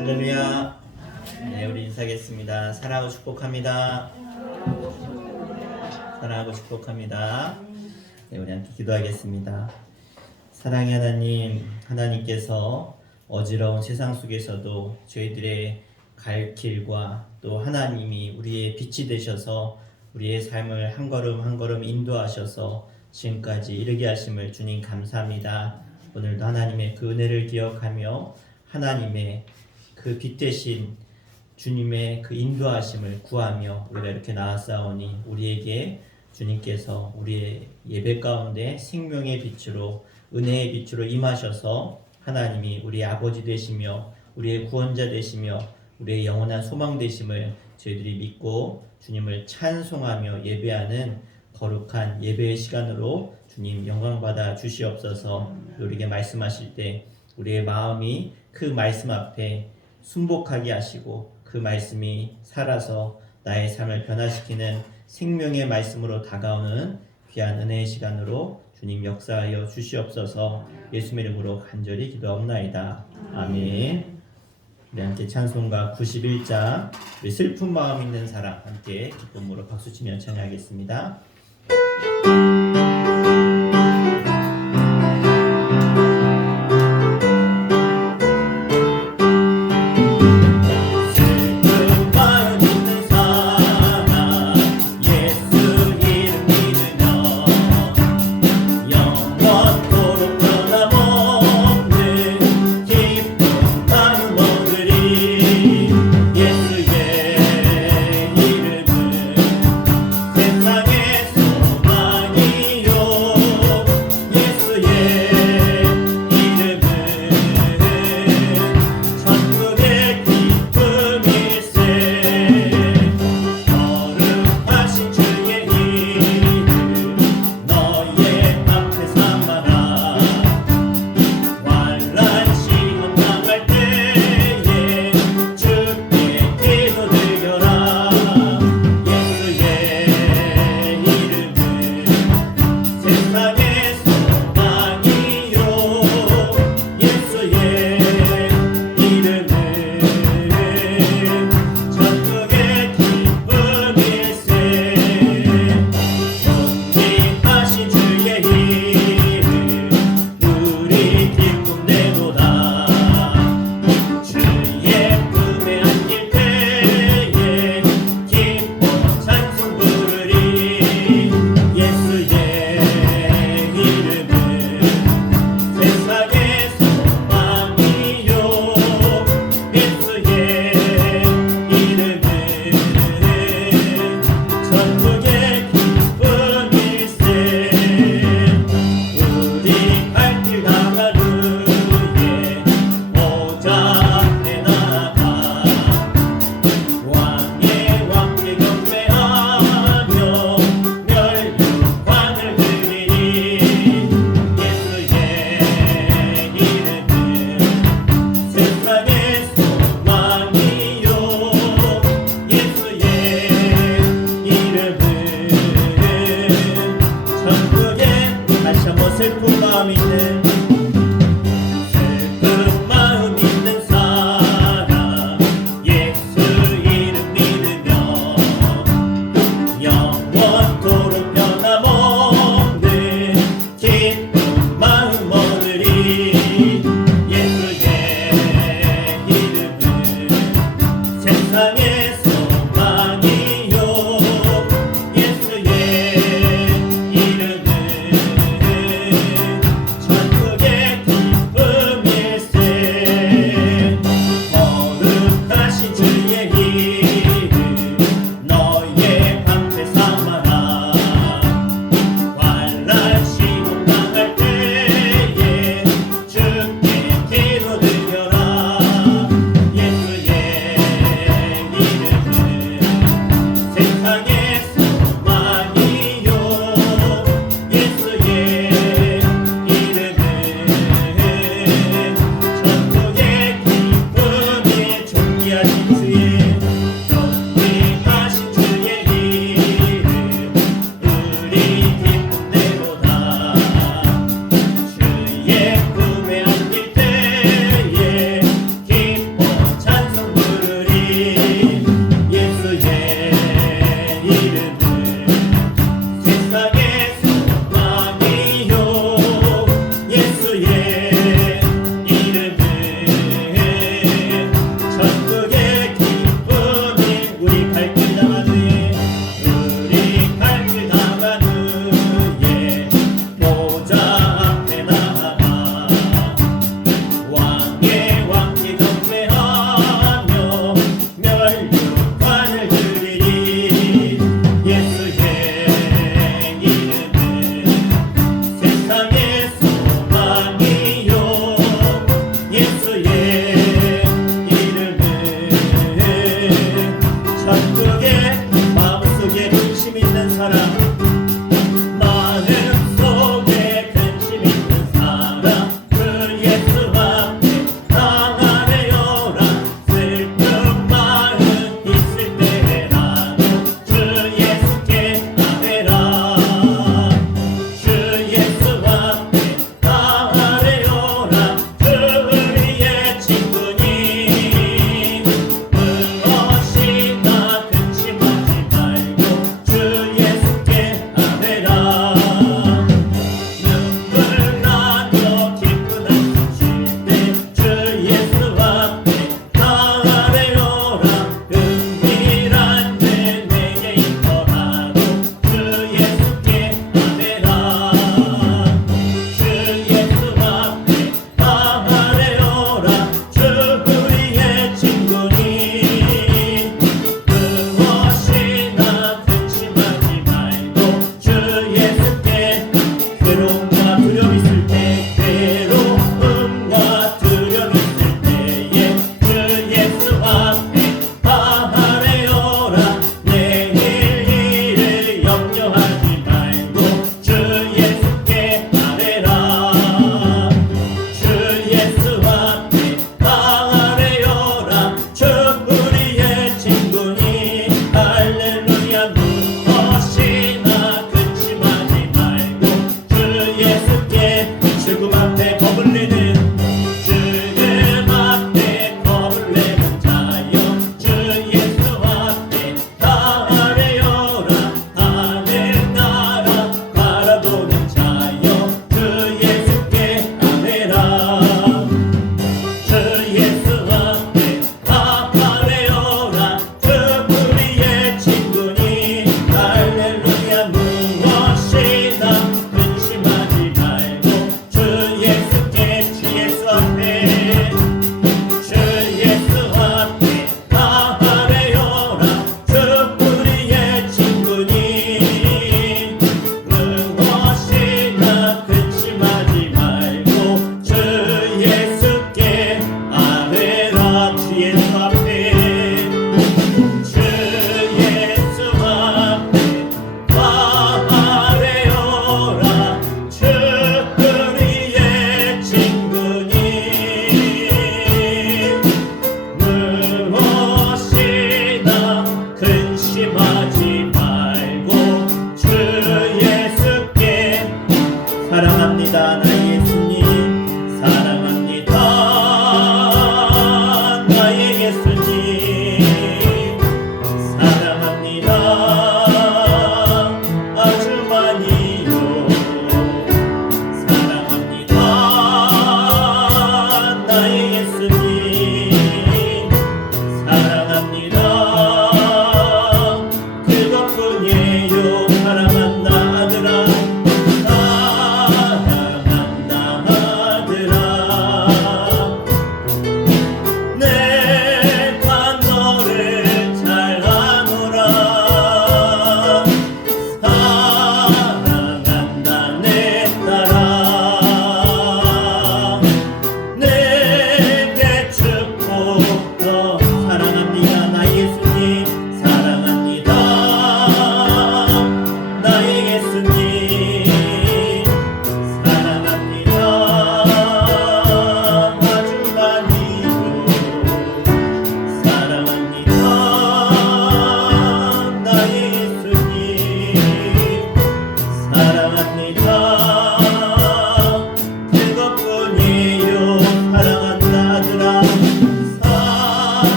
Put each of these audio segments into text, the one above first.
할렐루야. 네, 우리 인사하겠습니다. 사랑하고 축복합니다. 사랑하고 축복합니다. 네, 우리 함께 기도하겠습니다. 사랑의 하나님, 하나님께서 어지러운 세상 속에서도 저희들의 갈 길과 또 하나님이 우리의 빛이 되셔서 우리의 삶을 한 걸음 한 걸음 인도하셔서 지금까지 이르게 하심을 주님 감사합니다. 오늘도 하나님의 그 은혜를 기억하며 하나님의 그 빛 대신 주님의 그 인도하심을 구하며 우리가 이렇게 나아싸우니 우리에게 주님께서 우리의 예배 가운데 생명의 빛으로 은혜의 빛으로 임하셔서 하나님이 우리의 아버지 되시며 우리의 구원자 되시며 우리의 영원한 소망 되심을 저희들이 믿고 주님을 찬송하며 예배하는 거룩한 예배의 시간으로 주님 영광받아 주시옵소서. 우리에게 말씀하실 때 우리의 마음이 그 말씀 앞에 순복하게 하시고 그 말씀이 살아서 나의 삶을 변화시키는 생명의 말씀으로 다가오는 귀한 은혜의 시간으로 주님 역사하여 주시옵소서. 예수님의 이름으로 간절히 기도하옵나이다. 아멘. 우리 함께 찬송가 91장 우리 슬픈 마음 있는 사람 함께 기쁨으로 박수치며 찬양하겠습니다. 세상에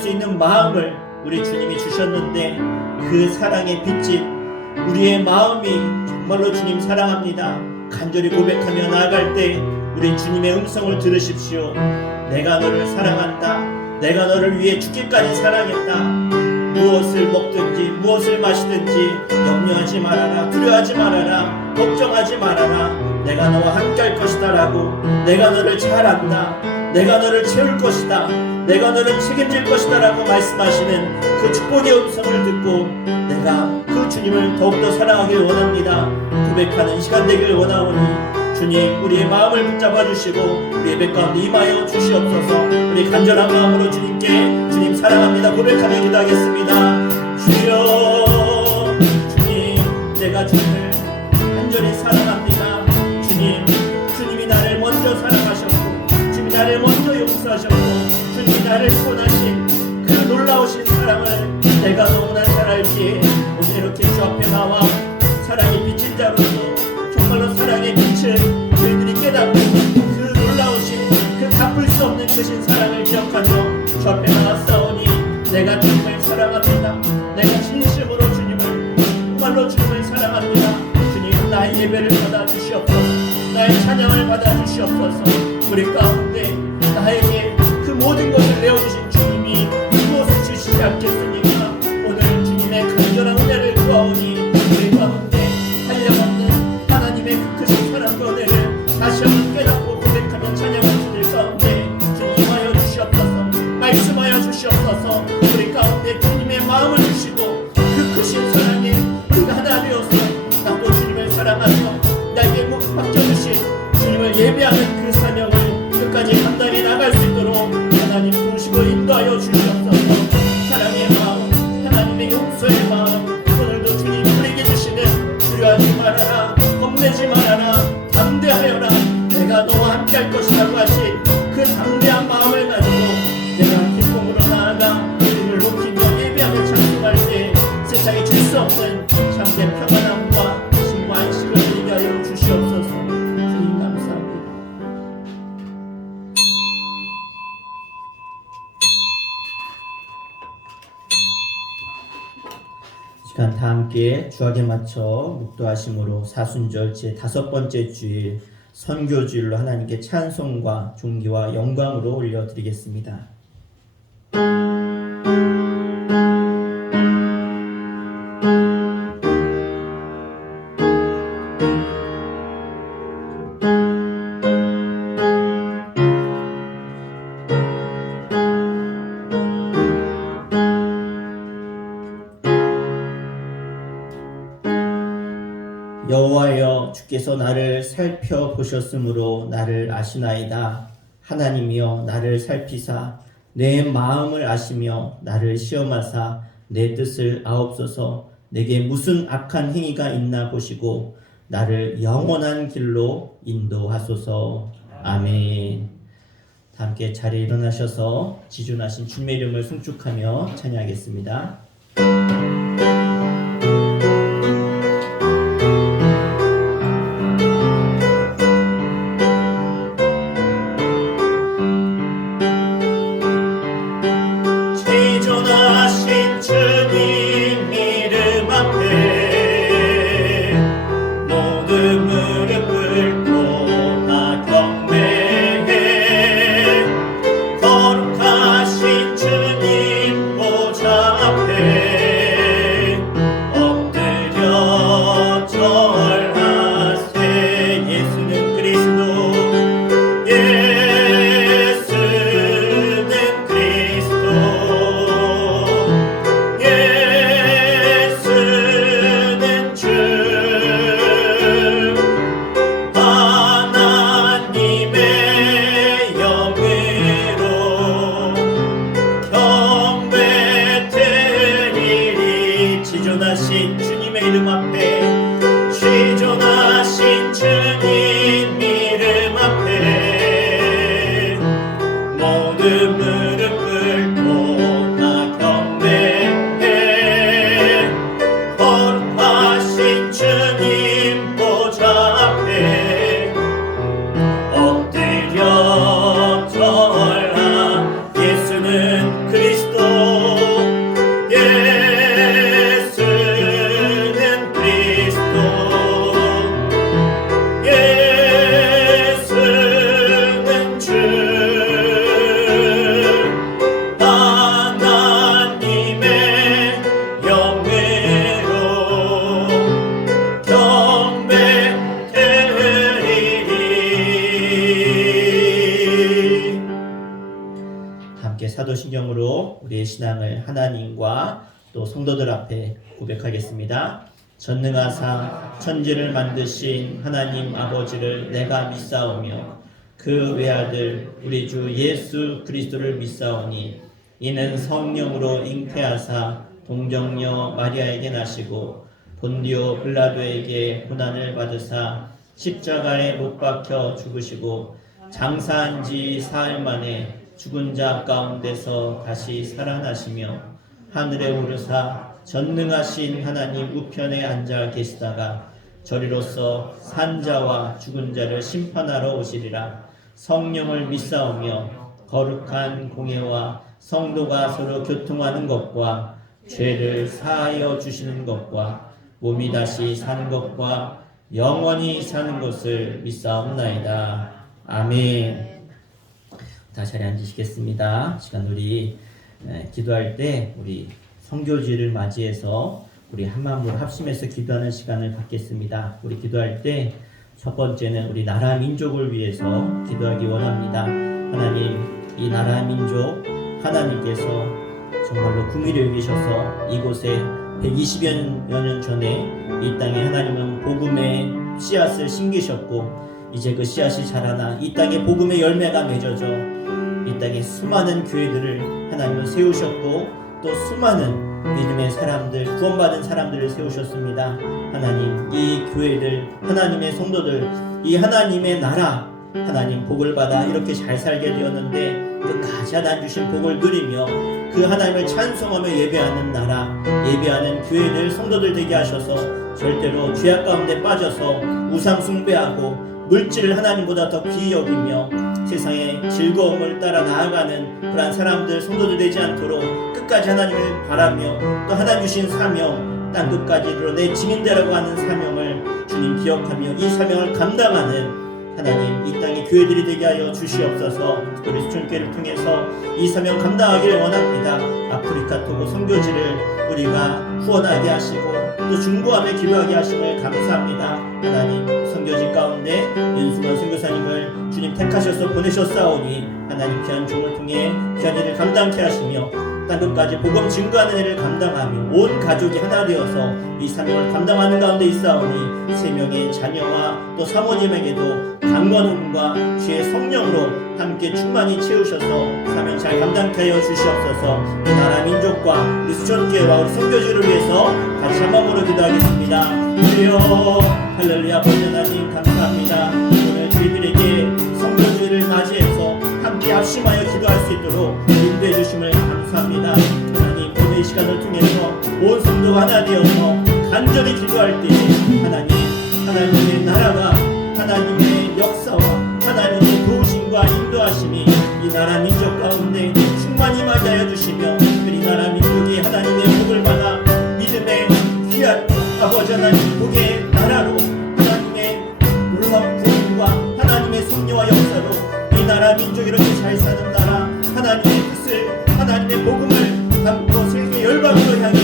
수 있는 마음을 우리 주님이 주셨는데 그 사랑의 빛이 우리의 마음이 정말로 주님 사랑합니다. 간절히 고백하며 나아갈 때 우리 주님의 음성을 들으십시오. 내가 너를 사랑한다. 내가 너를 위해 죽기까지 사랑했다. 무엇을 먹든지 무엇을 마시든지 염려하지 말아라. 두려워하지 말아라. 걱정하지 말아라. 내가 너와 함께 할 것이다 라고, 내가 너를 잘 안다. 내가 너를 채울 것이다. 내가 너를 책임질 것이다 라고 말씀하시는 그 축복의 음성을 듣고 내가 그 주님을 더욱더 사랑하길 원합니다. 고백하는 시간 되길 원하오니 주님 우리의 마음을 붙잡아 주시고 우리 예배 가운데 임하여 주시옵소서. 우리 간절한 마음으로 주님께 주님 사랑합니다 고백하며 기도하겠습니다. 주여, 주님 내가 주님을 간절히 사랑합니다. 주님, 주님이 나를 먼저 사랑하셨고 주님이 나를 먼저 용서하셨고 주님이 나를 구원하신 그 놀라우신 사랑을 내가 너무나 잘 알기에 오늘 이렇게 주 앞에 나와 사랑의 빛인 자로서 정말로 사랑의 빛을 저희들이 깨닫고 그 놀라우신 그 갚을 수 없는 크신 사랑을 기억하며 주 앞에 나왔사오니 내가 주님을 사랑합니다. 내가 진심으로 주님을 정말로 주님을 사랑합니다. 주님 나의 예배를 받아 주시옵소서. 나의 찬양을 받아 주시옵소서. 우리 가운데 나에게 그 모든 것을 내어주신 주님이 무엇을 주시지 않겠습니까? 오늘 주님의 간절한 은혜를 구하오니 우리 가운데 한량없는 하나님의 그 크신 사랑과 은혜를 다시 한번 깨닫고 고백하며 찬양을 드릴 가운데 주님 임하여 주시옵소서. 말씀하여 주시옵소서. 우리 가운데 주님의 마음을 주시고 그 크신 사랑에 우리가 하나 되어서 나도 주님을 사랑하며 나에게 맡겨주신 주님을 예배하는 그 사명을 끝까지 감당해 나갈 수 있도록 하나님 부으시고 인도하여 주시옵소서. 사랑의 마음, 하나님의 용서의 마음, 오늘도 주님 우리에게 주시는 두려워하지 말아라, 겁내지 말아라, 담대하여라, 내가 너와 함께 할 것이라고 하신 그 담대한 마음을 가지고 내가 기쁨으로 나아가 주님을 높이며 예배하며 찬송할 때 세상에 줄 수 없는 참된 평안함과 신과 안식을 누리게 하여 주시옵소서. 주님 감사합니다. 시간 다 함께 주악에 맞춰 묵도하심으로 사순절 제 5번째 주일 선교주일로 하나님께 찬송과 존귀와 영광으로 올려드리겠습니다. 여호와여, 주께서 나를 살펴보셨으므로 나를 아시나이다. 하나님이여, 나를 살피사 내 마음을 아시며 나를 시험하사 내 뜻을 아옵소서. 내게 무슨 악한 행위가 있나 보시고 나를 영원한 길로 인도하소서. 아멘. 다 함께 자리에 일어나셔서 지존하신 주님의 이름을 송축하며 찬양하겠습니다. 엎드려 절하. 예수는 그리스도 기도로 우리의 신앙을 하나님과 또 성도들 앞에 고백하겠습니다. 전능하사 천지를 만드신 하나님 아버지를 내가 믿사오며 그 외아들 우리 주 예수 그리스도를 믿사오니 이는 성령으로 잉태하사 동정녀 마리아에게 나시고 본디오 빌라도에게 고난을 받으사 십자가에 못 박혀 죽으시고 장사한 지 사흘 만에 죽은 자 가운데서 다시 살아나시며 하늘에 오르사 전능하신 하나님 우편에 앉아 계시다가 저리로서 산자와 죽은 자를 심판하러 오시리라. 성령을 믿사오며 거룩한 공예와 성도가 서로 교통하는 것과 죄를 사하여 주시는 것과 몸이 다시 사는 것과 영원히 사는 것을 믿사옵나이다. 아멘. 다 자리에 앉으시겠습니다. 시간 우리 기도할 때 우리 성교지를 맞이해서 우리 한 마음으로 합심해서 기도하는 시간을 갖겠습니다. 우리 기도할 때 첫 번째는 우리 나라 민족을 위해서 기도하기 원합니다. 하나님, 이 나라 민족 하나님께서 정말로 궁일에 여기셔서 이곳에 120여 년 전에 이 땅에 하나님은 복음의 씨앗을 심기셨고 이제 그 씨앗이 자라나 이 땅에 복음의 열매가 맺어져 이 땅에 수많은 교회들을 하나님은 세우셨고 또 수많은 믿음의 사람들, 구원받은 사람들을 세우셨습니다. 하나님, 이 교회들, 하나님의 성도들, 이 하나님의 나라, 하나님 복을 받아 이렇게 잘 살게 되었는데 끝까지 하나님 주신 복을 누리며 그 하나님을 찬송하며 예배하는 나라, 예배하는 교회들, 성도들 되게 하셔서 절대로 죄악 가운데 빠져서 우상 숭배하고 물질을 하나님보다 더 귀히 여기며 세상의 즐거움을 따라 나아가는 그러한 사람들, 성도들 되지 않도록 끝까지 하나님을 바라며 또 하나님 주신 사명, 땅 끝까지 이르러 증인되라고 하는 사명을 주님 기억하며 이 사명을 감당하는 하나님 이 땅의 교회들이 되게 하여 주시옵소서. 우리 수천교회를 통해서 이 사명 감당하기를 원합니다. 아프리카 토고 선교지를 우리가 후원하게 하시고 또 중보하며 기도하게 하심을 감사합니다. 하나님 선교지 가운데 윤승원 선교사님을 주님 택하셔서 보내셨사오니 하나님 귀한 종을 통해 귀한 일을 감당케 하시며 땅끝까지 복음 증거하는 일을 감당하며 온 가족이 하나 되어서 이 사명을 감당하는 가운데 있사오니 세 명의 자녀와 또 사모님에게도 강건함과 주의 성령으로 함께 충만히 채우셔서 사명 잘 감당케 하여 주시옵소서. 이 나라 민족과 우리 수천교회와 우리 선교지를 위해서 같이 한 마음으로 기도하겠습니다. 주여 할렐루야. 아버지 하나님 감사합니다. 오늘 저희들에게 선교지를 맞이해서 함께 합심하여 기도할 수 있도록 인도해 주심을 감사합니다. 하나님 오늘 이 시간을 통해서 온 성도가 하나 되어서 간절히 기도할 때 하나님의 나라가 하나님의 역사와 하나님의 도우심과 인도하심이 이 나라 민족 가운데 충만히 맞이하여 주시며 우리 나라 민족이 하나님의 복을 받아 믿음의 귀한 아버지 하나님 복의 나라로 하나님의 놀라운 구원과 하나님의 섭리와 역사로 이 나라 민족이 이렇게 잘 사는 나라 하나님의 뜻을 하나님의 복음을 담고 세계 열방으로 향해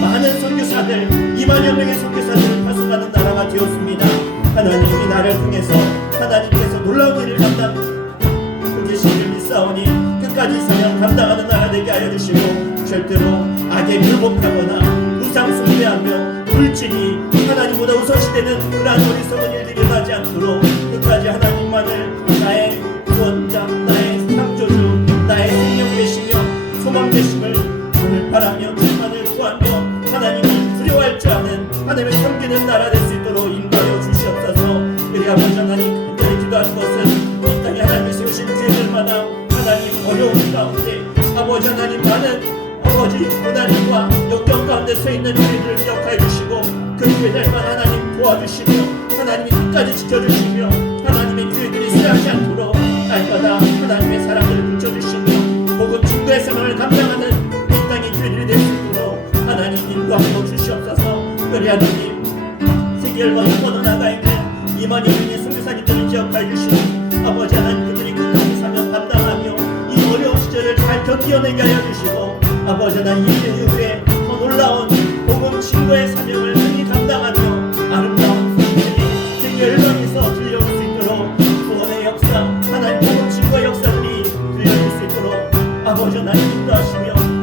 많은 선교사들 2만여 명의 선교사들을 파송하는 나라가 되었습니다. 하나님 이 나라를 통해서 하나님께서 놀라운 일을 감당하고 계시기를 믿사오니 끝까지 사명 감당하는 나라 되게 하여 주시고 절대로 악에 굴복하거나 우상 숭배하며 물질이 하나님보다 우선시되는 그러한 어리석은 일들이 일어나지 않도록 끝까지 하나님만을 나의 구원자, 나의 창조주, 나의 생명 되시며 소망 되심을 오늘 바라며 주만을 구하며 하나님을 두려워할 줄 아는 하나님을 섬기는 나라 될 수 있도록 인도하여 주시옵소서. 우리 아버지 하나님 간절히 기도하는 것은 이 땅에 하나님이 세우신 교회들마다 하나님 어려운 가운데 아버지 하나님 많은 아버지 고난과 역경 가운데 서 있는 교회들을 기억하여 주시고 그 교회들만 하나님 도와주시며 하나님이 끝까지 지켜주시며 하나님의 교회들이 쇠하지 않도록 날마다 하나님의 사랑을 붙여주시며 복음 증거의 사명을 감당하는 이 땅의 교회들이 될 수 있도록 하나님 인도하여 주시옵소서. 우리 하나님 세계 열방에 뻗어나가 있는 2만여 명의 선교사님들을 기억하여 주시고 아버지 하나님 그들이 끝까지 사명 감당하며 이 어려운 시절을 잘 견디어내게 하여 주시고 아버지 하나님 이후에 더 놀라운 복음 증거의 사명을 능히 감당하며 아름다운 소식들이 세계 열방에서 들려올 수 있도록 구원의 역사 하나님 복음 증거의 역사들이 들려올 수 있도록 아버지 하나님 인도하시며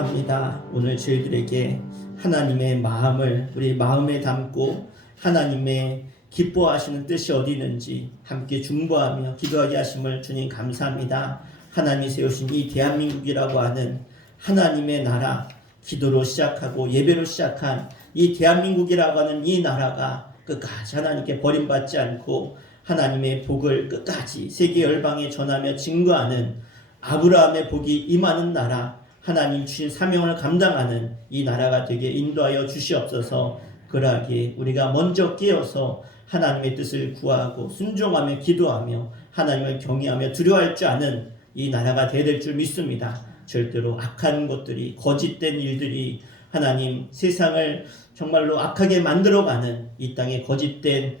감사합니다. 오늘 저희들에게 하나님의 마음을 우리 마음에 담고 하나님의 기뻐하시는 뜻이 어디 있는지 함께 중보하며 기도하게 하심을 주님 감사합니다. 하나님이 세우신 이 대한민국이라고 하는 하나님의 나라, 기도로 시작하고 예배로 시작한 이 대한민국이라고 하는 이 나라가 끝까지 하나님께 버림받지 않고 하나님의 복을 끝까지 세계 열방에 전하며 증거하는 아브라함의 복이 임하는 나라, 하나님 주신 사명을 감당하는 이 나라가 되게 인도하여 주시옵소서. 그러하기에 우리가 먼저 깨어서 하나님의 뜻을 구하고 순종하며 기도하며 하나님을 경외하며 두려워할 줄 아는 이 나라가 되어야 될 줄 믿습니다. 절대로 악한 것들이, 거짓된 일들이 하나님 세상을 정말로 악하게 만들어가는 이 땅의 거짓된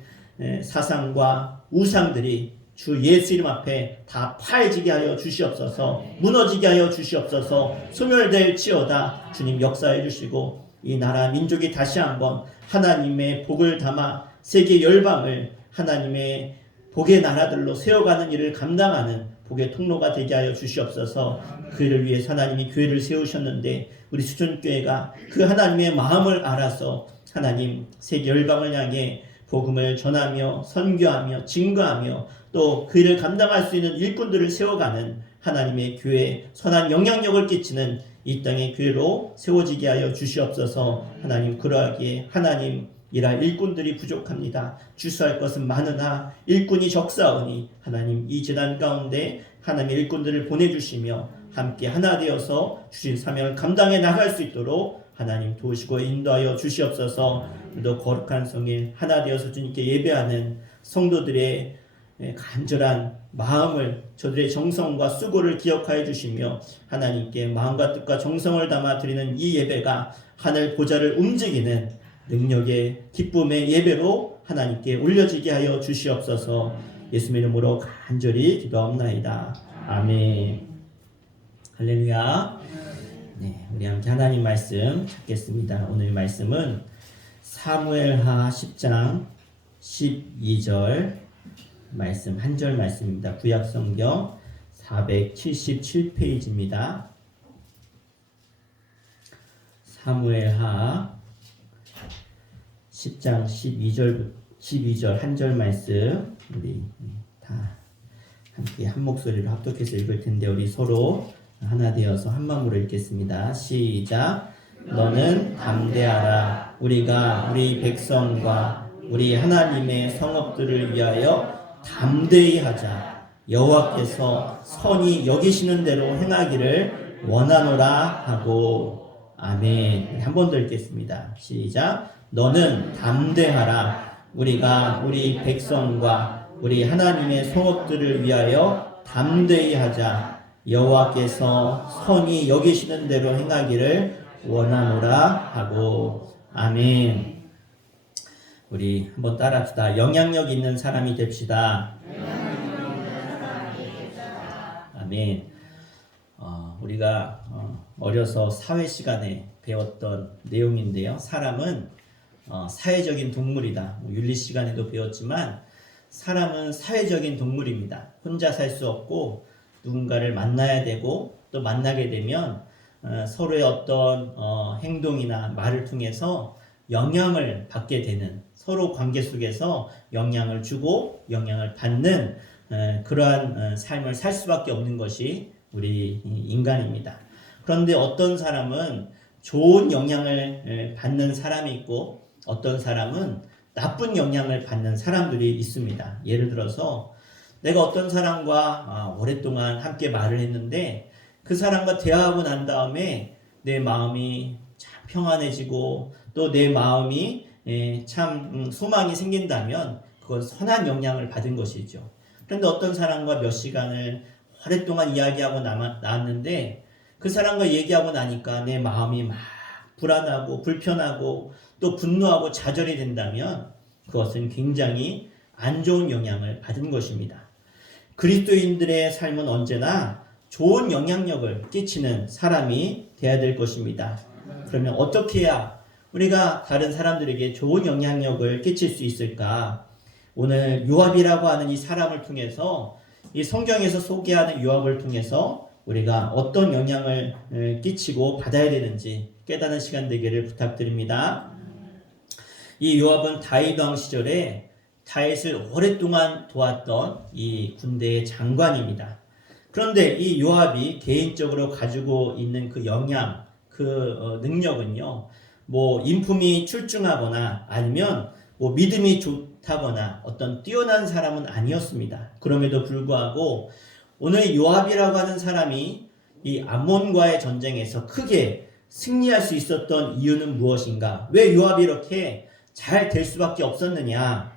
사상과 우상들이 주 예수 이름 앞에 다 파해지게 하여 주시옵소서. 무너지게 하여 주시옵소서. 소멸될지어다. 주님 역사해 주시고 이 나라 민족이 다시 한번 하나님의 복을 담아 세계 열방을 하나님의 복의 나라들로 세워가는 일을 감당하는 복의 통로가 되게 하여 주시옵소서. 그를 위해 하나님이 교회를 세우셨는데 우리 수전교회가 그 하나님의 마음을 알아서 하나님 세계 열방을 향해 복음을 전하며 선교하며 증거하며 또 그 일을 감당할 수 있는 일꾼들을 세워가는 하나님의 교회 선한 영향력을 끼치는 이 땅의 교회로 세워지게 하여 주시옵소서. 하나님 그러하기에 하나님 일할 일꾼들이 부족합니다. 주수할 것은 많으나 일꾼이 적사오니 하나님 이 재단 가운데 하나님의 일꾼들을 보내주시며 함께 하나 되어서 주신 사명을 감당해 나갈 수 있도록 하나님 도우시고 인도하여 주시옵소서. 또 거룩한 성일 하나 되어서 주님께 예배하는 성도들의 간절한 마음을 저들의 정성과 수고를 기억하여 주시며 하나님께 마음과 뜻과 정성을 담아 드리는 이 예배가 하늘 보좌를 움직이는 능력의 기쁨의 예배로 하나님께 올려지게 하여 주시옵소서. 예수님의 이름으로 간절히 기도하옵나이다. 아멘. 할렐루야. 네, 우리 함께 하나님 말씀 찾겠습니다. 오늘 말씀은 사무엘하 10장 12절 말씀 한 절 말씀입니다. 구약성경 477페이지입니다. 사무엘하 10장 12절 한 절 말씀 우리 다 함께 한 목소리로 합독해서 읽을 텐데 우리 서로 하나 되어서 한 마음으로 읽겠습니다. 시작. 너는 담대하라. 우리가 우리 백성과 우리 하나님의 성읍들을 위하여 담대히 하자. 여호와께서 선히 여기시는 대로 행하기를 원하노라 하고. 아멘. 한 번 더 읽겠습니다. 시작. 너는 담대하라. 우리가 우리 백성과 우리 하나님의 성읍들을 위하여 담대히 하자. 여호와께서 선히 여기시는 대로 행하기를 원하노라 하고. 아멘. 우리 한번 따라합시다. 영향력 있는 사람이 됩시다. 아멘. 우리가 어려서 사회 시간에 배웠던 내용인데요. 사람은 사회적인 동물이다. 윤리 시간에도 배웠지만 사람은 사회적인 동물입니다. 혼자 살 수 없고 누군가를 만나야 되고 또 만나게 되면 서로의 어떤 행동이나 말을 통해서 영향을 받게 되는, 서로 관계 속에서 영향을 주고 영향을 받는 그러한 삶을 살 수밖에 없는 것이 우리 인간입니다. 그런데 어떤 사람은 좋은 영향을 받는 사람이 있고 어떤 사람은 나쁜 영향을 받는 사람들이 있습니다. 예를 들어서 내가 어떤 사람과 오랫동안 함께 말을 했는데 그 사람과 대화하고 난 다음에 내 마음이 참 평안해지고 또 내 마음이 참 소망이 생긴다면 그건 선한 영향을 받은 것이죠. 그런데 어떤 사람과 몇 시간을 오랫동안 이야기하고 나왔는데 그 사람과 얘기하고 나니까 내 마음이 막 불안하고 불편하고 또 분노하고 좌절이 된다면 그것은 굉장히 안 좋은 영향을 받은 것입니다. 그리스도인들의 삶은 언제나 좋은 영향력을 끼치는 사람이 되어야 될 것입니다. 그러면 어떻게 해야 우리가 다른 사람들에게 좋은 영향력을 끼칠 수 있을까? 오늘 요압이라고 하는 이 사람을 통해서 이 성경에서 소개하는 요압을 통해서 우리가 어떤 영향을 끼치고 받아야 되는지 깨닫는 시간 되기를 부탁드립니다. 이 요압은 다윗 왕 시절에 다윗을 오랫동안 도왔던 이 군대의 장관입니다. 그런데 이 요압이 개인적으로 가지고 있는 그 역량, 그 능력은요, 뭐 인품이 출중하거나 아니면 뭐 믿음이 좋다거나 어떤 뛰어난 사람은 아니었습니다. 그럼에도 불구하고 오늘 요압이라고 하는 사람이 이 암몬과의 전쟁에서 크게 승리할 수 있었던 이유는 무엇인가? 왜 요압이 이렇게 잘 될 수밖에 없었느냐?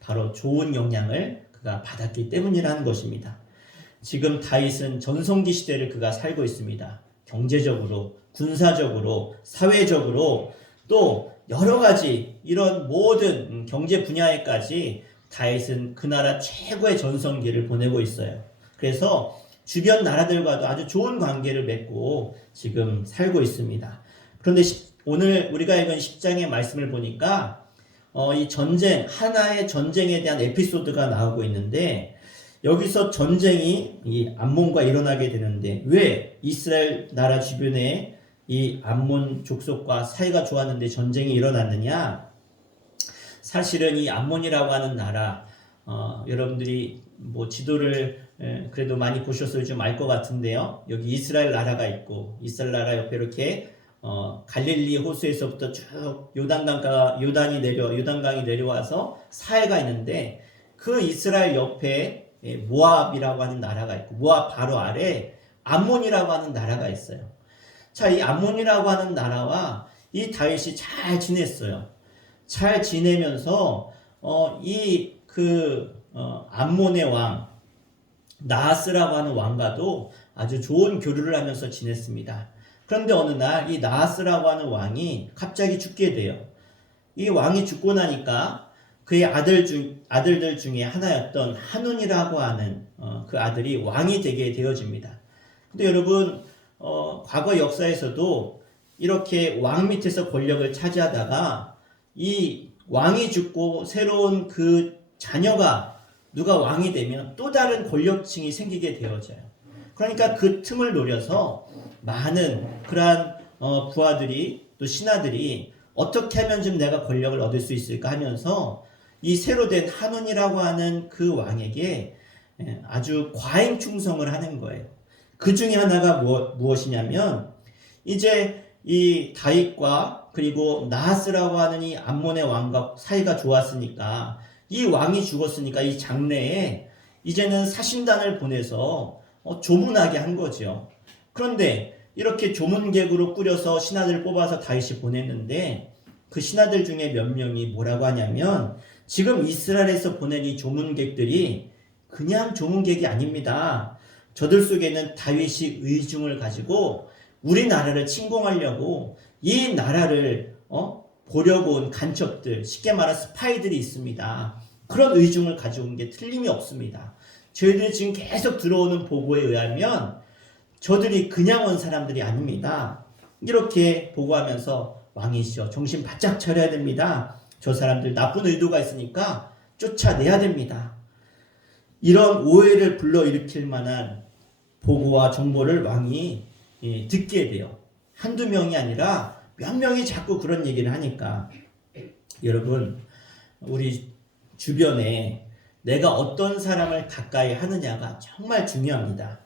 바로 좋은 영향을 그가 받았기 때문이라는 것입니다. 지금 다윗은 전성기 시대를 그가 살고 있습니다. 경제적으로, 군사적으로, 사회적으로 또 여러 가지 이런 모든 경제 분야에까지 다윗은 그 나라 최고의 전성기를 보내고 있어요. 그래서 주변 나라들과도 아주 좋은 관계를 맺고 지금 살고 있습니다. 그런데 오늘 우리가 읽은 10장의 말씀을 보니까 이 전쟁, 하나의 전쟁에 대한 에피소드가 나오고 있는데 여기서 전쟁이 이 암몬과 일어나게 되는데 왜 이스라엘 나라 주변에 이 암몬 족속과 사이가 좋았는데 전쟁이 일어났느냐? 사실은 이 암몬이라고 하는 나라 여러분들이 뭐 지도를 그래도 많이 보셨을 좀 알 것 같은데요. 여기 이스라엘 나라가 있고 이스라엘 나라 옆에 이렇게 갈릴리 호수에서부터 쭉 요단강이 내려와서 사해가 있는데 그 이스라엘 옆에 모압이라고 하는 나라가 있고 모압 바로 아래 암몬이라고 하는 나라가 있어요. 자, 이 암몬이라고 하는 나라와 이 다윗이 잘 지냈어요. 잘 지내면서 암몬의 왕 나하스라고 하는 왕과도 아주 좋은 교류를 하면서 지냈습니다. 그런데 어느 날 이 나하스라고 하는 왕이 갑자기 죽게 돼요. 이 왕이 죽고 나니까 그의 아들들 중에 하나였던 한운이라고 하는 그 아들이 왕이 되게 되어집니다. 근데 여러분 과거 역사에서도 이렇게 왕 밑에서 권력을 차지하다가 이 왕이 죽고 새로운 그 자녀가 누가 왕이 되면 또 다른 권력층이 생기게 되어져요. 그러니까 그 틈을 노려서 많은 그러한 부하들이 또 신하들이 어떻게 하면 좀 내가 권력을 얻을 수 있을까 하면서 이 새로 된 한운이라고 하는 그 왕에게 아주 과잉 충성을 하는 거예요. 그 중에 하나가 무엇이냐면 이제 이 다윗과 그리고 나하스라고 하는 이 암몬의 왕과 사이가 좋았으니까 이 왕이 죽었으니까 이 장래에 이제는 사신단을 보내서 조문하게 한 거죠. 그런데 이렇게 조문객으로 꾸려서 신하들을 뽑아서 다윗이 보냈는데 그 신하들 중에 몇 명이 뭐라고 하냐면 지금 이스라엘에서 보낸 이 조문객들이 그냥 조문객이 아닙니다. 저들 속에는 다윗이 의중을 가지고 우리나라를 침공하려고 이 나라를 보려고 온 간첩들, 쉽게 말해 스파이들이 있습니다. 그런 의중을 가지고 온 게 틀림이 없습니다. 저희들이 지금 계속 들어오는 보고에 의하면 저들이 그냥 온 사람들이 아닙니다. 이렇게 보고하면서 왕이시여 정신 바짝 차려야 됩니다. 저 사람들 나쁜 의도가 있으니까 쫓아내야 됩니다. 이런 오해를 불러일으킬 만한 보고와 정보를 왕이 듣게 돼요. 한두 명이 아니라 몇 명이 자꾸 그런 얘기를 하니까 여러분 우리 주변에 내가 어떤 사람을 가까이 하느냐가 정말 중요합니다.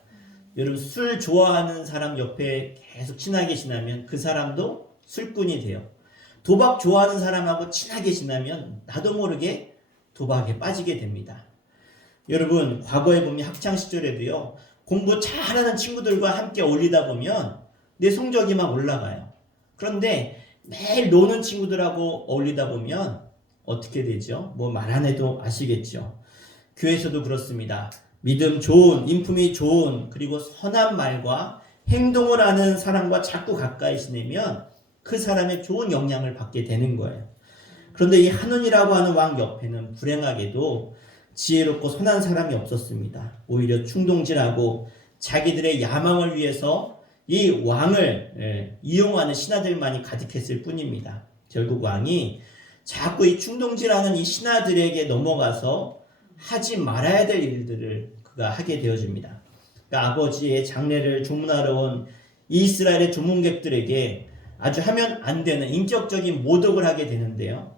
여러분 술 좋아하는 사람 옆에 계속 친하게 지나면 그 사람도 술꾼이 돼요. 도박 좋아하는 사람하고 친하게 지나면 나도 모르게 도박에 빠지게 됩니다. 여러분 과거에 보면 학창시절에도요 공부 잘하는 친구들과 함께 어울리다 보면 내 성적이 막 올라가요. 그런데 매일 노는 친구들하고 어울리다 보면 어떻게 되죠? 뭐 말 안 해도 아시겠죠? 교회에서도 그렇습니다. 믿음 좋은, 인품이 좋은, 그리고 선한 말과 행동을 하는 사람과 자꾸 가까이 지내면 그 사람의 좋은 영향을 받게 되는 거예요. 그런데 이 한운이라고 하는 왕 옆에는 불행하게도 지혜롭고 선한 사람이 없었습니다. 오히려 충동질하고 자기들의 야망을 위해서 이 왕을 이용하는 신하들만이 가득했을 뿐입니다. 결국 왕이 자꾸 이 충동질하는 이 신하들에게 넘어가서 하지 말아야 될 일들을 그가 하게 되어집니다. 그러니까 아버지의 장례를 조문하러 온 이스라엘의 조문객들에게 아주 하면 안 되는 인격적인 모독을 하게 되는데요.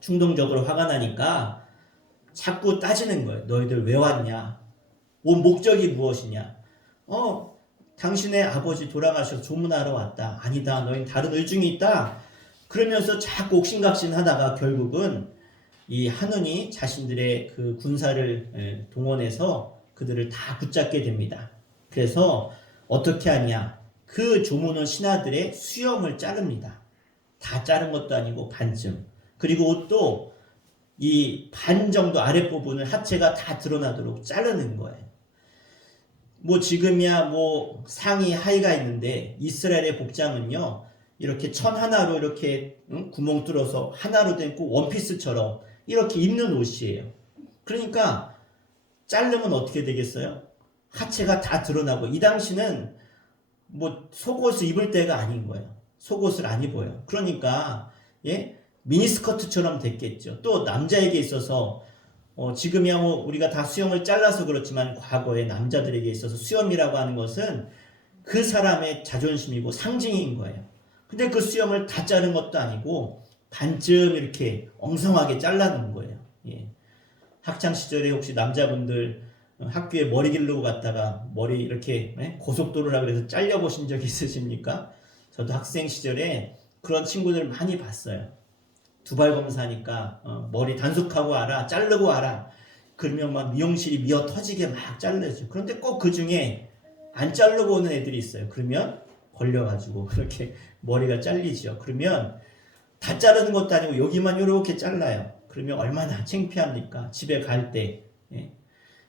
충동적으로 화가 나니까 자꾸 따지는 거예요. 너희들 왜 왔냐? 온 목적이 무엇이냐? 당신의 아버지 돌아가셔서 조문하러 왔다. 아니다. 너희는 다른 의중이 있다. 그러면서 자꾸 옥신각신하다가 결국은 이 한운이 자신들의 그 군사를 동원해서 그들을 다 붙잡게 됩니다. 그래서 어떻게 하냐? 그 조문원 신하들의 수염을 자릅니다. 다 자른 것도 아니고 반쯤. 그리고 옷도 이 반 정도 아랫부분을 하체가 다 드러나도록 자르는 거예요. 뭐 지금이야 뭐 상의 하의가 있는데 이스라엘의 복장은요 이렇게 천 하나로 이렇게 구멍 뚫어서 하나로 된 원피스처럼 이렇게 입는 옷이에요. 그러니까 자르면 어떻게 되겠어요? 하체가 다 드러나고 이 당시는 뭐 속옷을 입을 때가 아닌 거예요. 속옷을 안 입어요. 그러니까 미니스커트처럼 됐겠죠. 또 남자에게 있어서 지금이야 뭐 우리가 다 수염을 잘라서 그렇지만 과거에 남자들에게 있어서 수염이라고 하는 것은 그 사람의 자존심이고 상징인 거예요. 근데 그 수염을 다 자른 것도 아니고 반쯤 이렇게 엉성하게 잘라놓은 거예요. 학창 시절에 혹시 남자분들 학교에 머리 기르고 갔다가 머리 이렇게 고속도로라 그래서 잘려보신 적 있으십니까? 저도 학생 시절에 그런 친구들 많이 봤어요. 두발 검사니까 머리 단속하고 와라, 자르고 와라. 그러면 막 미용실이 미어 터지게 막 잘르죠. 그런데 꼭 그 중에 안 자르고 오는 애들이 있어요. 그러면 걸려가지고 그렇게 머리가 잘리죠. 그러면 다 자르는 것도 아니고 여기만 이렇게 잘라요. 그러면 얼마나 창피합니까? 집에 갈 때.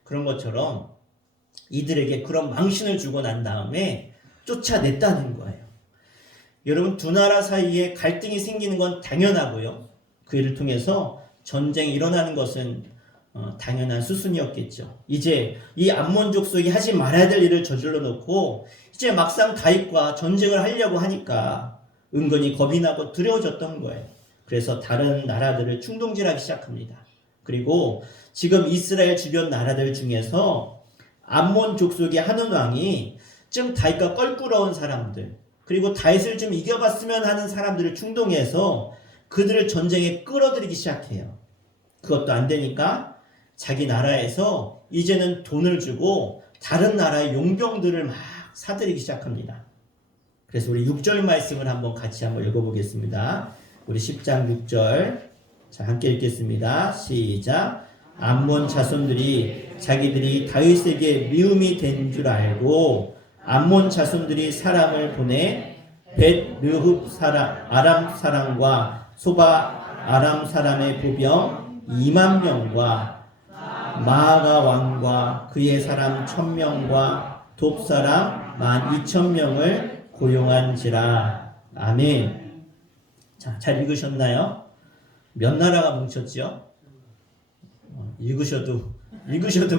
그런 것처럼 이들에게 그런 망신을 주고 난 다음에 쫓아냈다는 거예요. 여러분 두 나라 사이에 갈등이 생기는 건 당연하고요. 그 일을 통해서 전쟁이 일어나는 것은 당연한 수순이었겠죠. 이제 이 암몬 족속이 하지 말아야 될 일을 저질러 놓고 이제 막상 다윗과 전쟁을 하려고 하니까 은근히 겁이 나고 두려워졌던 거예요. 그래서 다른 나라들을 충동질하기 시작합니다. 그리고 지금 이스라엘 주변 나라들 중에서 암몬 족속의 한운 왕이 좀 다윗과 껄끄러운 사람들 그리고 다윗을 좀 이겨봤으면 하는 사람들을 충동해서 그들을 전쟁에 끌어들이기 시작해요. 그것도 안 되니까 자기 나라에서 이제는 돈을 주고 다른 나라의 용병들을 막 사들이기 시작합니다. 그래서 우리 6절 말씀을 같이 한번 읽어보겠습니다. 우리 10장 6절 자 함께 읽겠습니다. 시작. 암몬 자손들이 자기들이 다윗에게 미움이 된 줄 알고 암몬 자손들이 사람을 보내 벳 르흡 아람 사람과 소바 아람 사람의 보병 2만 명과 마아가 왕과 그의 사람 1000명과 돕 사람 12,000명을 고용한지라. 아멘. 자, 잘 읽으셨나요? 몇 나라가 뭉쳤죠? 읽으셔도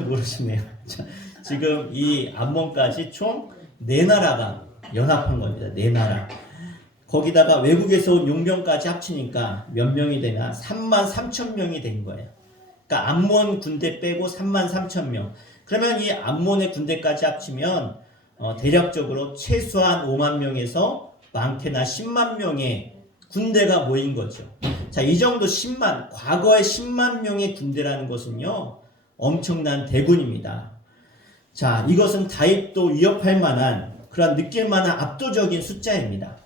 모르시네요. 자, 지금 이 암몬까지 총 4나라가 연합한 겁니다. 4나라. 거기다가 외국에서 온 용병까지 합치니까 몇 명이 되나? 33,000명이 된 거예요. 그러니까 암몬 군대 빼고 33,000명. 그러면 이 암몬의 군대까지 합치면 대략적으로 최소한 5만 명에서 많게나 10만 명의 군대가 모인 거죠. 자, 이 정도 10만, 과거의 10만 명의 군대라는 것은요, 엄청난 대군입니다. 자, 이것은 다윗도 위협할 만한, 그런 느낄 만한 압도적인 숫자입니다.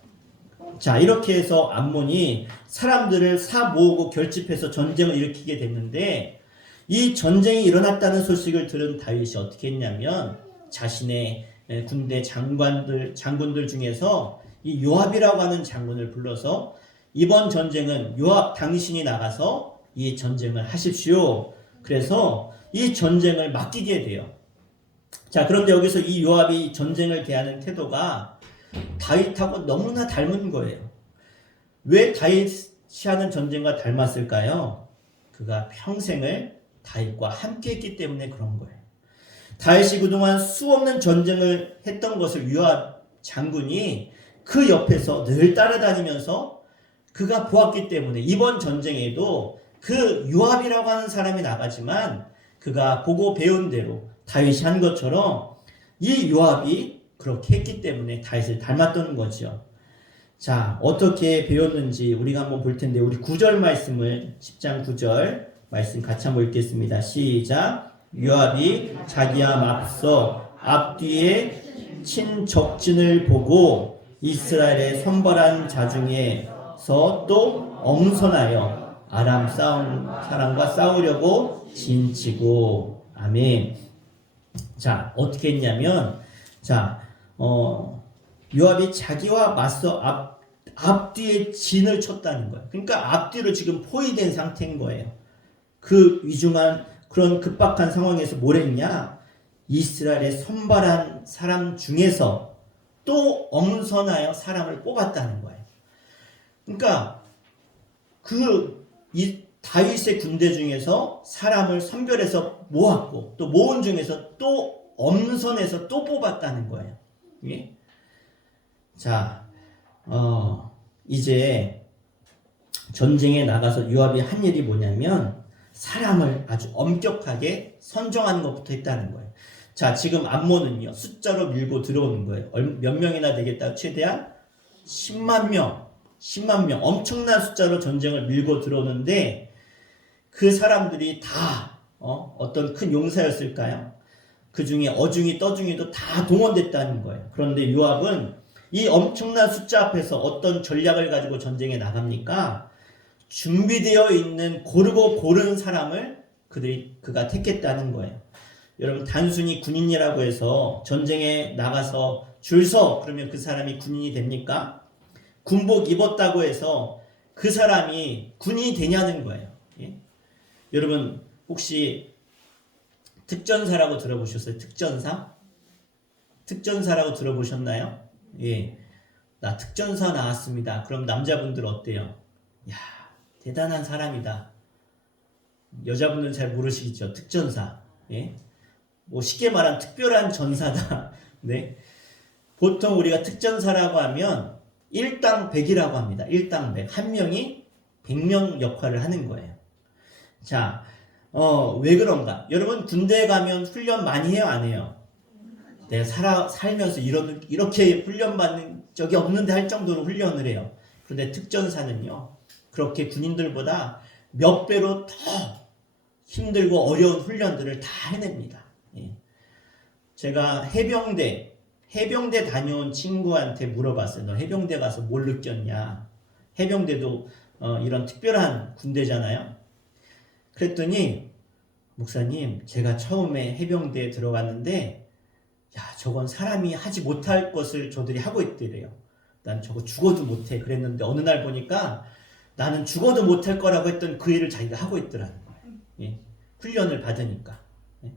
자, 이렇게 해서 암몬이 사람들을 모으고 결집해서 전쟁을 일으키게 됐는데, 이 전쟁이 일어났다는 소식을 들은 다윗이 어떻게 했냐면, 자신의 군대 장군들 중에서 이 요압이라고 하는 장군을 불러서 이번 전쟁은 요압 당신이 나가서 이 전쟁을 하십시오. 그래서 이 전쟁을 맡기게 돼요. 자, 그런데 여기서 이 요압이 전쟁을 대하는 태도가 다윗하고 너무나 닮은 거예요. 왜 다윗이 하는 전쟁과 닮았을까요? 그가 평생을 다윗과 함께 했기 때문에 그런 거예요. 다윗이 그동안 수없는 전쟁을 했던 것을 요압 장군이 그 옆에서 늘 따라다니면서 그가 보았기 때문에 이번 전쟁에도 그 요압이라고 하는 사람이 나가지만 그가 보고 배운 대로 다윗이 한 것처럼 이 요압이 그렇게 했기 때문에 다윗을 닮았던 거죠. 자, 어떻게 배웠는지 우리가 한번 볼 텐데 우리 9절 말씀을 10장 9절 말씀 같이 한번 읽겠습니다. 시작. 요압이 자기와 맞서 앞뒤에 친 적진을 보고 이스라엘의 선벌한 자중에서 또 엄선하여 아람 사람과 싸우려고 진치고. 아멘. 자, 어떻게 했냐면, 자, 요압이 자기와 맞서 앞뒤에 진을 쳤다는 거예요. 그러니까 앞뒤로 지금 포위된 상태인 거예요. 그 위중한 그런 급박한 상황에서 뭘 했냐? 이스라엘의 선발한 사람 중에서 또 엄선하여 사람을 뽑았다는 거예요. 그러니까 이 다윗의 군대 중에서 사람을 선별해서 모았고 또 모은 중에서 또 엄선해서 또 뽑았다는 거예요. 예? 자, 이제 전쟁에 나가서 요압이 한 일이 뭐냐면 사람을 아주 엄격하게 선정하는 것부터 했다는 거예요. 자, 지금 암몬은요 숫자로 밀고 들어오는 거예요. 몇 명이나 되겠다? 최대한 10만 명, 10만 명, 엄청난 숫자로 전쟁을 밀고 들어오는데 그 사람들이 다 어떤 큰 용사였을까요? 그 중에 어중이 떠중이도 다 동원됐다는 거예요. 그런데 요압은 이 엄청난 숫자 앞에서 어떤 전략을 가지고 전쟁에 나갑니까? 준비되어 있는 고르고 고른 사람을 그가 택했다는 거예요. 여러분, 단순히 군인이라고 해서 전쟁에 나가서 줄 서 그러면 그 사람이 군인이 됩니까? 군복 입었다고 해서 그 사람이 군인이 되냐는 거예요. 예? 여러분, 혹시 특전사라고 들어보셨어요? 특전사? 특전사라고 들어보셨나요? 예. 나 특전사 나왔습니다. 그럼 남자분들 어때요? 야, 대단한 사람이다. 여자분들은 잘 모르시겠죠? 특전사. 예? 뭐 쉽게 말하면 특별한 전사다. 네. 보통 우리가 특전사라고 하면 1당 100이라고 합니다. 1당 100. 한 명이 100명 역할을 하는 거예요. 자, 왜 그런가? 여러분, 군대에 가면 훈련 많이 해요, 안 해요? 내가 살면서 이렇게 훈련받는 적이 없는데 할 정도로 훈련을 해요. 그런데 특전사는요, 그렇게 군인들보다 몇 배로 더 힘들고 어려운 훈련들을 다 해냅니다. 예. 제가 해병대 다녀온 친구한테 물어봤어요. 너 해병대 가서 뭘 느꼈냐? 해병대도 이런 특별한 군대잖아요. 그랬더니 목사님, 제가 처음에 해병대에 들어갔는데 야, 저건 사람이 하지 못할 것을 저들이 하고 있더래요. 난 저거 죽어도 못해 그랬는데 어느 날 보니까 나는 죽어도 못할 거라고 했던 그 일을 자기가 하고 있더라는 거예요. 예. 훈련을 받으니까. 예.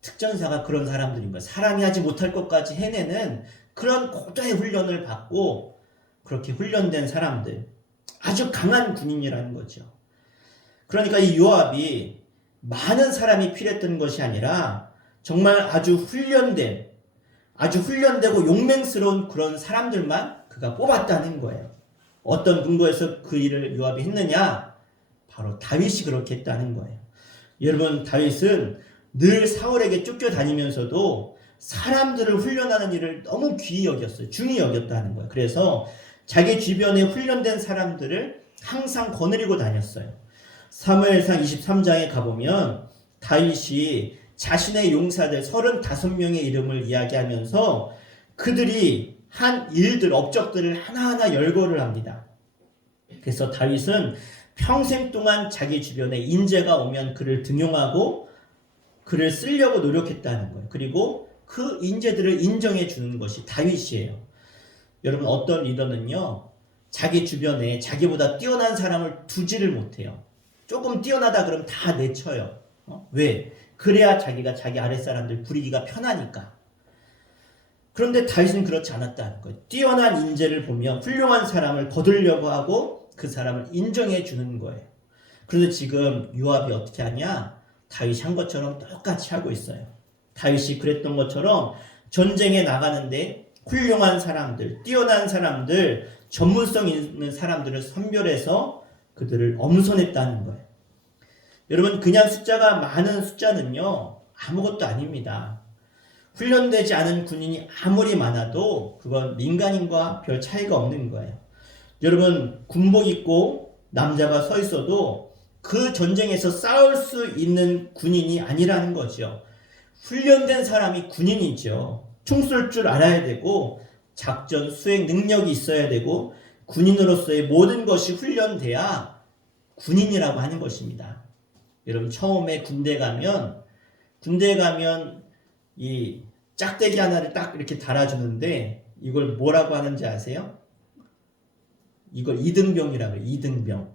특전사가 그런 사람들인 거예요. 사람이 하지 못할 것까지 해내는 그런 고도의 훈련을 받고 그렇게 훈련된 사람들, 아주 강한 군인이라는 거죠. 그러니까 이 요압이 많은 사람이 필요했던 것이 아니라 정말 아주 훈련되고 용맹스러운 그런 사람들만 그가 뽑았다는 거예요. 어떤 근거에서 그 일을 요압이 했느냐? 바로 다윗이 그렇게 했다는 거예요. 여러분, 다윗은 늘 사울에게 쫓겨다니면서도 사람들을 훈련하는 일을 너무 귀히 여겼어요. 중히 여겼다는 거예요. 그래서 자기 주변에 훈련된 사람들을 항상 거느리고 다녔어요. 사무엘상 23장에 가보면 다윗이 자신의 용사들 35명의 이름을 이야기하면서 그들이 한 일들, 업적들을 하나하나 열거를 합니다. 그래서 다윗은 평생 동안 자기 주변에 인재가 오면 그를 등용하고 그를 쓰려고 노력했다는 거예요. 그리고 그 인재들을 인정해 주는 것이 다윗이에요. 여러분, 어떤 리더는요, 자기 주변에 자기보다 뛰어난 사람을 두지를 못해요. 조금 뛰어나다 그러면 다 내쳐요. 왜? 그래야 자기가 자기 아랫사람들 부리기가 편하니까. 그런데 다윗은 그렇지 않았다는 거예요. 뛰어난 인재를 보면 훌륭한 사람을 거두려고 하고 그 사람을 인정해 주는 거예요. 그런데 지금 요압이 어떻게 하냐? 다윗이 한 것처럼 똑같이 하고 있어요. 다윗이 그랬던 것처럼 전쟁에 나가는데 훌륭한 사람들, 뛰어난 사람들, 전문성 있는 사람들을 선별해서 그들을 엄선했다는 거예요. 여러분, 그냥 숫자가 많은 숫자는요, 아무것도 아닙니다. 훈련되지 않은 군인이 아무리 많아도 그건 민간인과 별 차이가 없는 거예요. 여러분, 군복 입고 남자가 서 있어도 그 전쟁에서 싸울 수 있는 군인이 아니라는 거죠. 훈련된 사람이 군인이죠. 총 쏠 줄 알아야 되고 작전 수행 능력이 있어야 되고 군인으로서의 모든 것이 훈련돼야 군인이라고 하는 것입니다. 여러분, 처음에 군대 가면 이 짝대기 하나를 딱 이렇게 달아주는데 이걸 뭐라고 하는지 아세요? 이걸 이등병이라고 해요. 이등병.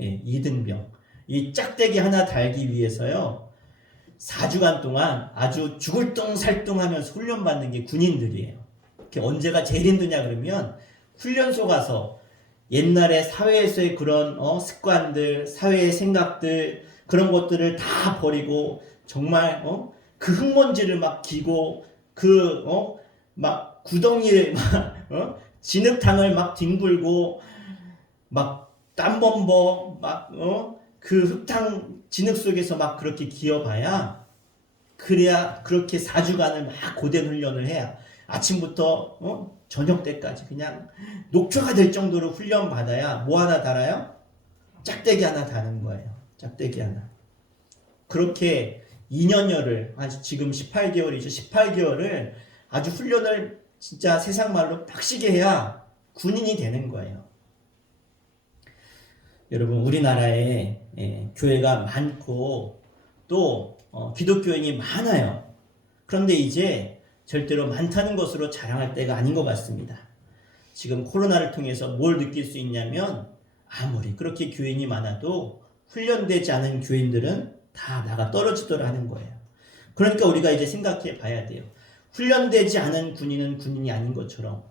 예, 이등병. 이 짝대기 하나 달기 위해서요. 4주간 동안 아주 죽을 똥살똥 하면서 훈련받는 게 군인들이에요. 언제가 제일 힘드냐 그러면 훈련소 가서 옛날에 사회에서의 그런 습관들, 사회의 생각들, 그런 것들을 다 버리고 정말 그 흙먼지를 막 기고 막 구덩이를 막 진흙탕을 막 뒹굴고 막 땀범버 막 그 흙탕 진흙 속에서 막 그렇게 기어봐야 그래야 그렇게 4주간을 막 고된 훈련을 해야 아침부터 저녁 때까지 그냥 녹초가 될 정도로 훈련 받아야 뭐 하나 달아요? 짝대기 하나 다는 거예요. 짝대기 하나. 그렇게 2년여를 아주 지금 18개월이죠. 18개월을 아주 훈련을 진짜 세상 말로 빡시게 해야 군인이 되는 거예요. 여러분, 우리나라에 교회가 많고 또 기독교인이 많아요. 그런데 이제 절대로 많다는 것으로 자랑할 때가 아닌 것 같습니다. 지금 코로나를 통해서 뭘 느낄 수 있냐면 아무리 그렇게 교인이 많아도 훈련되지 않은 교인들은 다 나가 떨어지더라 하는 거예요. 그러니까 우리가 이제 생각해 봐야 돼요. 훈련되지 않은 군인은 군인이 아닌 것처럼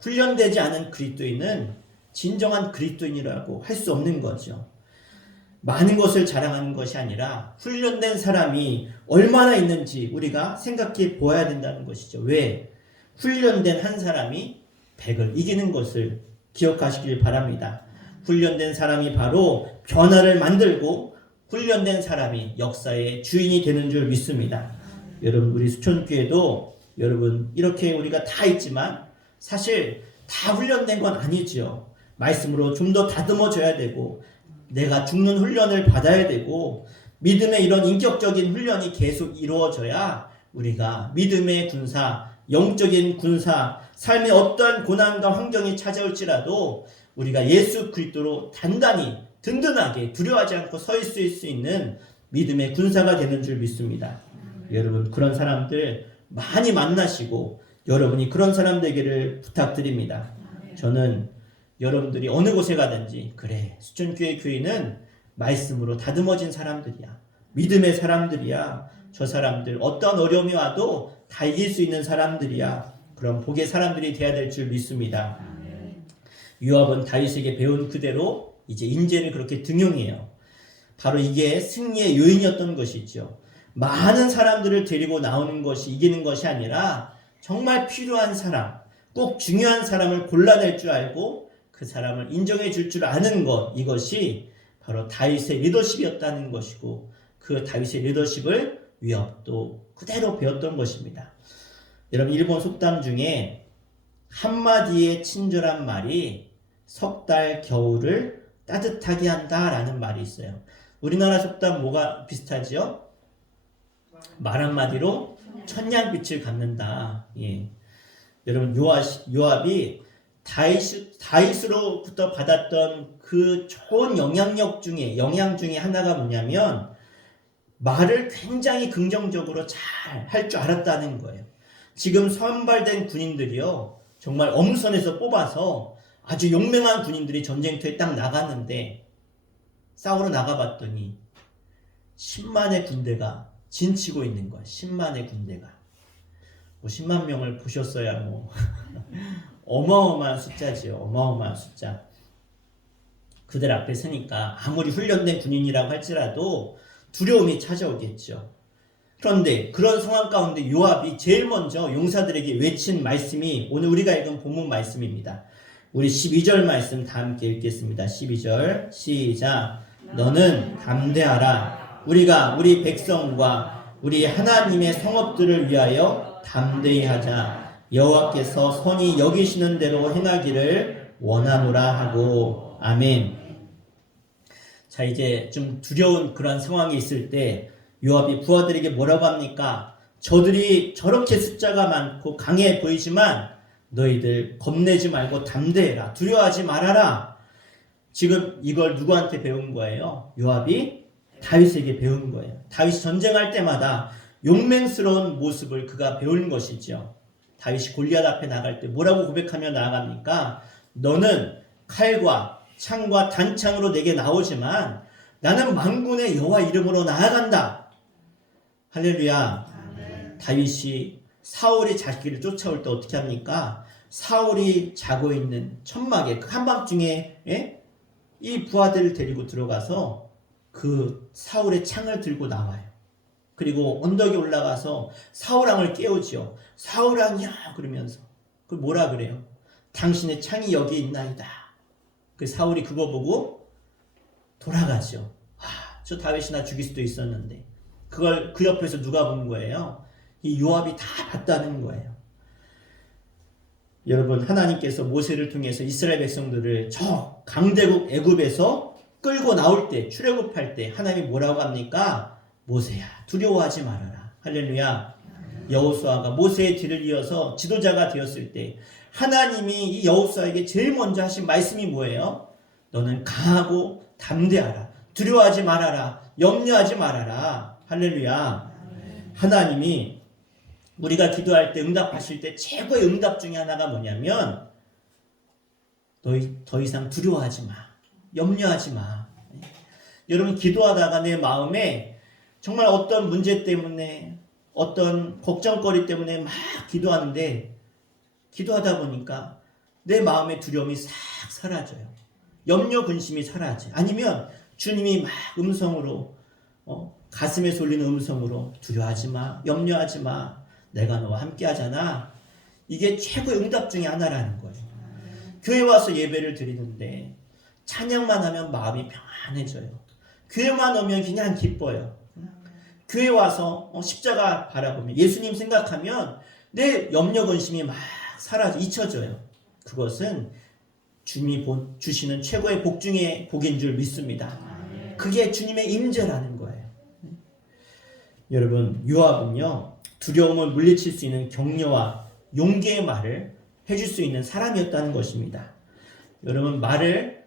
훈련되지 않은 그리스도인은 진정한 그리스도인이라고 할 수 없는 거죠. 많은 것을 자랑하는 것이 아니라 훈련된 사람이 얼마나 있는지 우리가 생각해 보아야 된다는 것이죠. 왜? 훈련된 한 사람이 100을 이기는 것을 기억하시길 바랍니다. 훈련된 사람이 바로 변화를 만들고 훈련된 사람이 역사의 주인이 되는 줄 믿습니다. 여러분, 우리 수촌교회도 여러분 이렇게 우리가 다 있지만 사실 다 훈련된 건 아니죠. 말씀으로 좀 더 다듬어져야 되고 내가 죽는 훈련을 받아야 되고 믿음의 이런 인격적인 훈련이 계속 이루어져야 우리가 믿음의 군사, 영적인 군사, 삶의 어떠한 고난과 환경이 찾아올지라도 우리가 예수 그리스도로 단단히 든든하게 두려워하지 않고 서 있을 수 있는 믿음의 군사가 되는 줄 믿습니다. 여러분, 그런 사람들 많이 만나시고 여러분이 그런 사람 되기를 부탁드립니다. 저는 여러분들이 어느 곳에 가든지 그래, 수천교회 교인은 말씀으로 다듬어진 사람들이야. 믿음의 사람들이야. 저 사람들 어떤 어려움이 와도 다 이길 수 있는 사람들이야. 그런 복의 사람들이 돼야 될 줄 믿습니다. 요압은 다윗에게 배운 그대로 이제 인재를 그렇게 등용해요. 바로 이게 승리의 요인이었던 것이죠. 많은 사람들을 데리고 나오는 것이 이기는 것이 아니라 정말 필요한 사람, 꼭 중요한 사람을 골라낼 줄 알고 그 사람을 인정해 줄 줄 아는 것, 이것이 바로 다윗의 리더십이었다는 것이고 그 다윗의 리더십을 요압도 그대로 배웠던 것입니다. 여러분, 일본 속담 중에 한마디의 친절한 말이 석 달 겨울을 따뜻하게 한다라는 말이 있어요. 우리나라 속담 뭐가 비슷하지요? 말 한마디로 천냥빛을 갚는다. 예. 여러분, 요압이 다윗으로부터 받았던 그 좋은 영향 중에 하나가 뭐냐면 말을 굉장히 긍정적으로 잘 할 줄 알았다는 거예요. 지금 선발된 군인들이요, 정말 엄선해서 뽑아서 아주 용맹한 군인들이 전쟁터에 딱 나갔는데 싸우러 나가봤더니 10만의 군대가 진치고 있는 거야. 10만의 군대가. 10만 명을 보셨어야 어마어마한 숫자지요. 어마어마한 숫자. 그들 앞에 서니까 아무리 훈련된 군인이라고 할지라도 두려움이 찾아오겠죠. 그런데 그런 상황 가운데 요압이 제일 먼저 용사들에게 외친 말씀이 오늘 우리가 읽은 본문 말씀입니다. 우리 12절 말씀 다 함께 읽겠습니다. 12절 시작. 너는 담대하라. 우리가 우리 백성과 우리 하나님의 성읍들을 위하여 담대히 하자. 여호와께서 선히 여기시는 대로 행하기를 원하노라 하고. 아멘. 자, 이제 좀 두려운 그런 상황이 있을 때 요압이 부하들에게 뭐라고 합니까? 저들이 저렇게 숫자가 많고 강해 보이지만 너희들 겁내지 말고 담대해라. 두려워하지 말아라. 지금 이걸 누구한테 배운 거예요? 요압이 다윗에게 배운 거예요. 다윗이 전쟁할 때마다 용맹스러운 모습을 그가 배운 것이죠. 다윗이 골리앗 앞에 나갈 때 뭐라고 고백하며 나아갑니까? 너는 칼과 창과 단창으로 내게 나오지만 나는 만군의 여호와 이름으로 나아간다. 할렐루야. 아멘. 다윗이 사울이 자기를 쫓아올 때 어떻게 합니까? 사울이 자고 있는 천막에 그 한밤중에 이 부하들을 데리고 들어가서 그 사울의 창을 들고 나와요. 그리고 언덕에 올라가서 사울왕을 깨우지요. 사울왕이야 그러면서 그 뭐라 그래요? 당신의 창이 여기 있나이다. 그 사울이 그거 보고 돌아가죠. 저 다윗이 나 죽일 수도 있었는데 그걸 그 옆에서 누가 본 거예요? 이 요압이 다 봤다는 거예요. 여러분, 하나님께서 모세를 통해서 이스라엘 백성들을 저 강대국 애굽에서 끌고 나올 때, 출애굽할 때 하나님이 뭐라고 합니까? 모세야 두려워하지 말아라. 할렐루야. 여호수아가 모세의 뒤를 이어서 지도자가 되었을 때 하나님이 이 여호수아에게 제일 먼저 하신 말씀이 뭐예요? 너는 강하고 담대하라. 두려워하지 말아라. 염려하지 말아라. 할렐루야. 하나님이 우리가 기도할 때 응답하실 때 최고의 응답 중에 하나가 뭐냐면 더 이상 두려워하지 마. 염려하지 마. 여러분, 기도하다가 내 마음에 정말 어떤 문제 때문에 어떤 걱정거리 때문에 막 기도하는데 기도하다 보니까 내 마음의 두려움이 싹 사라져요. 염려 근심이 사라져. 아니면 주님이 막 음성으로 가슴에 쏠리는 음성으로 두려워하지 마. 염려하지 마. 내가 너와 함께 하잖아. 이게 최고의 응답 중에 하나라는 거예요. 교회 와서 예배를 드리는데 찬양만 하면 마음이 평안해져요. 교회만 오면 그냥 기뻐요. 교회 와서 십자가 바라보면 예수님 생각하면 내 염려 근심이 막 사라져 잊혀져요. 그것은 주님이 주시는 최고의 복 중에 복인 줄 믿습니다. 그게 주님의 임재라는 거예요. 여러분, 요압은요 두려움을 물리칠 수 있는 격려와 용기의 말을 해줄 수 있는 사람이었다는 것입니다. 여러분, 말을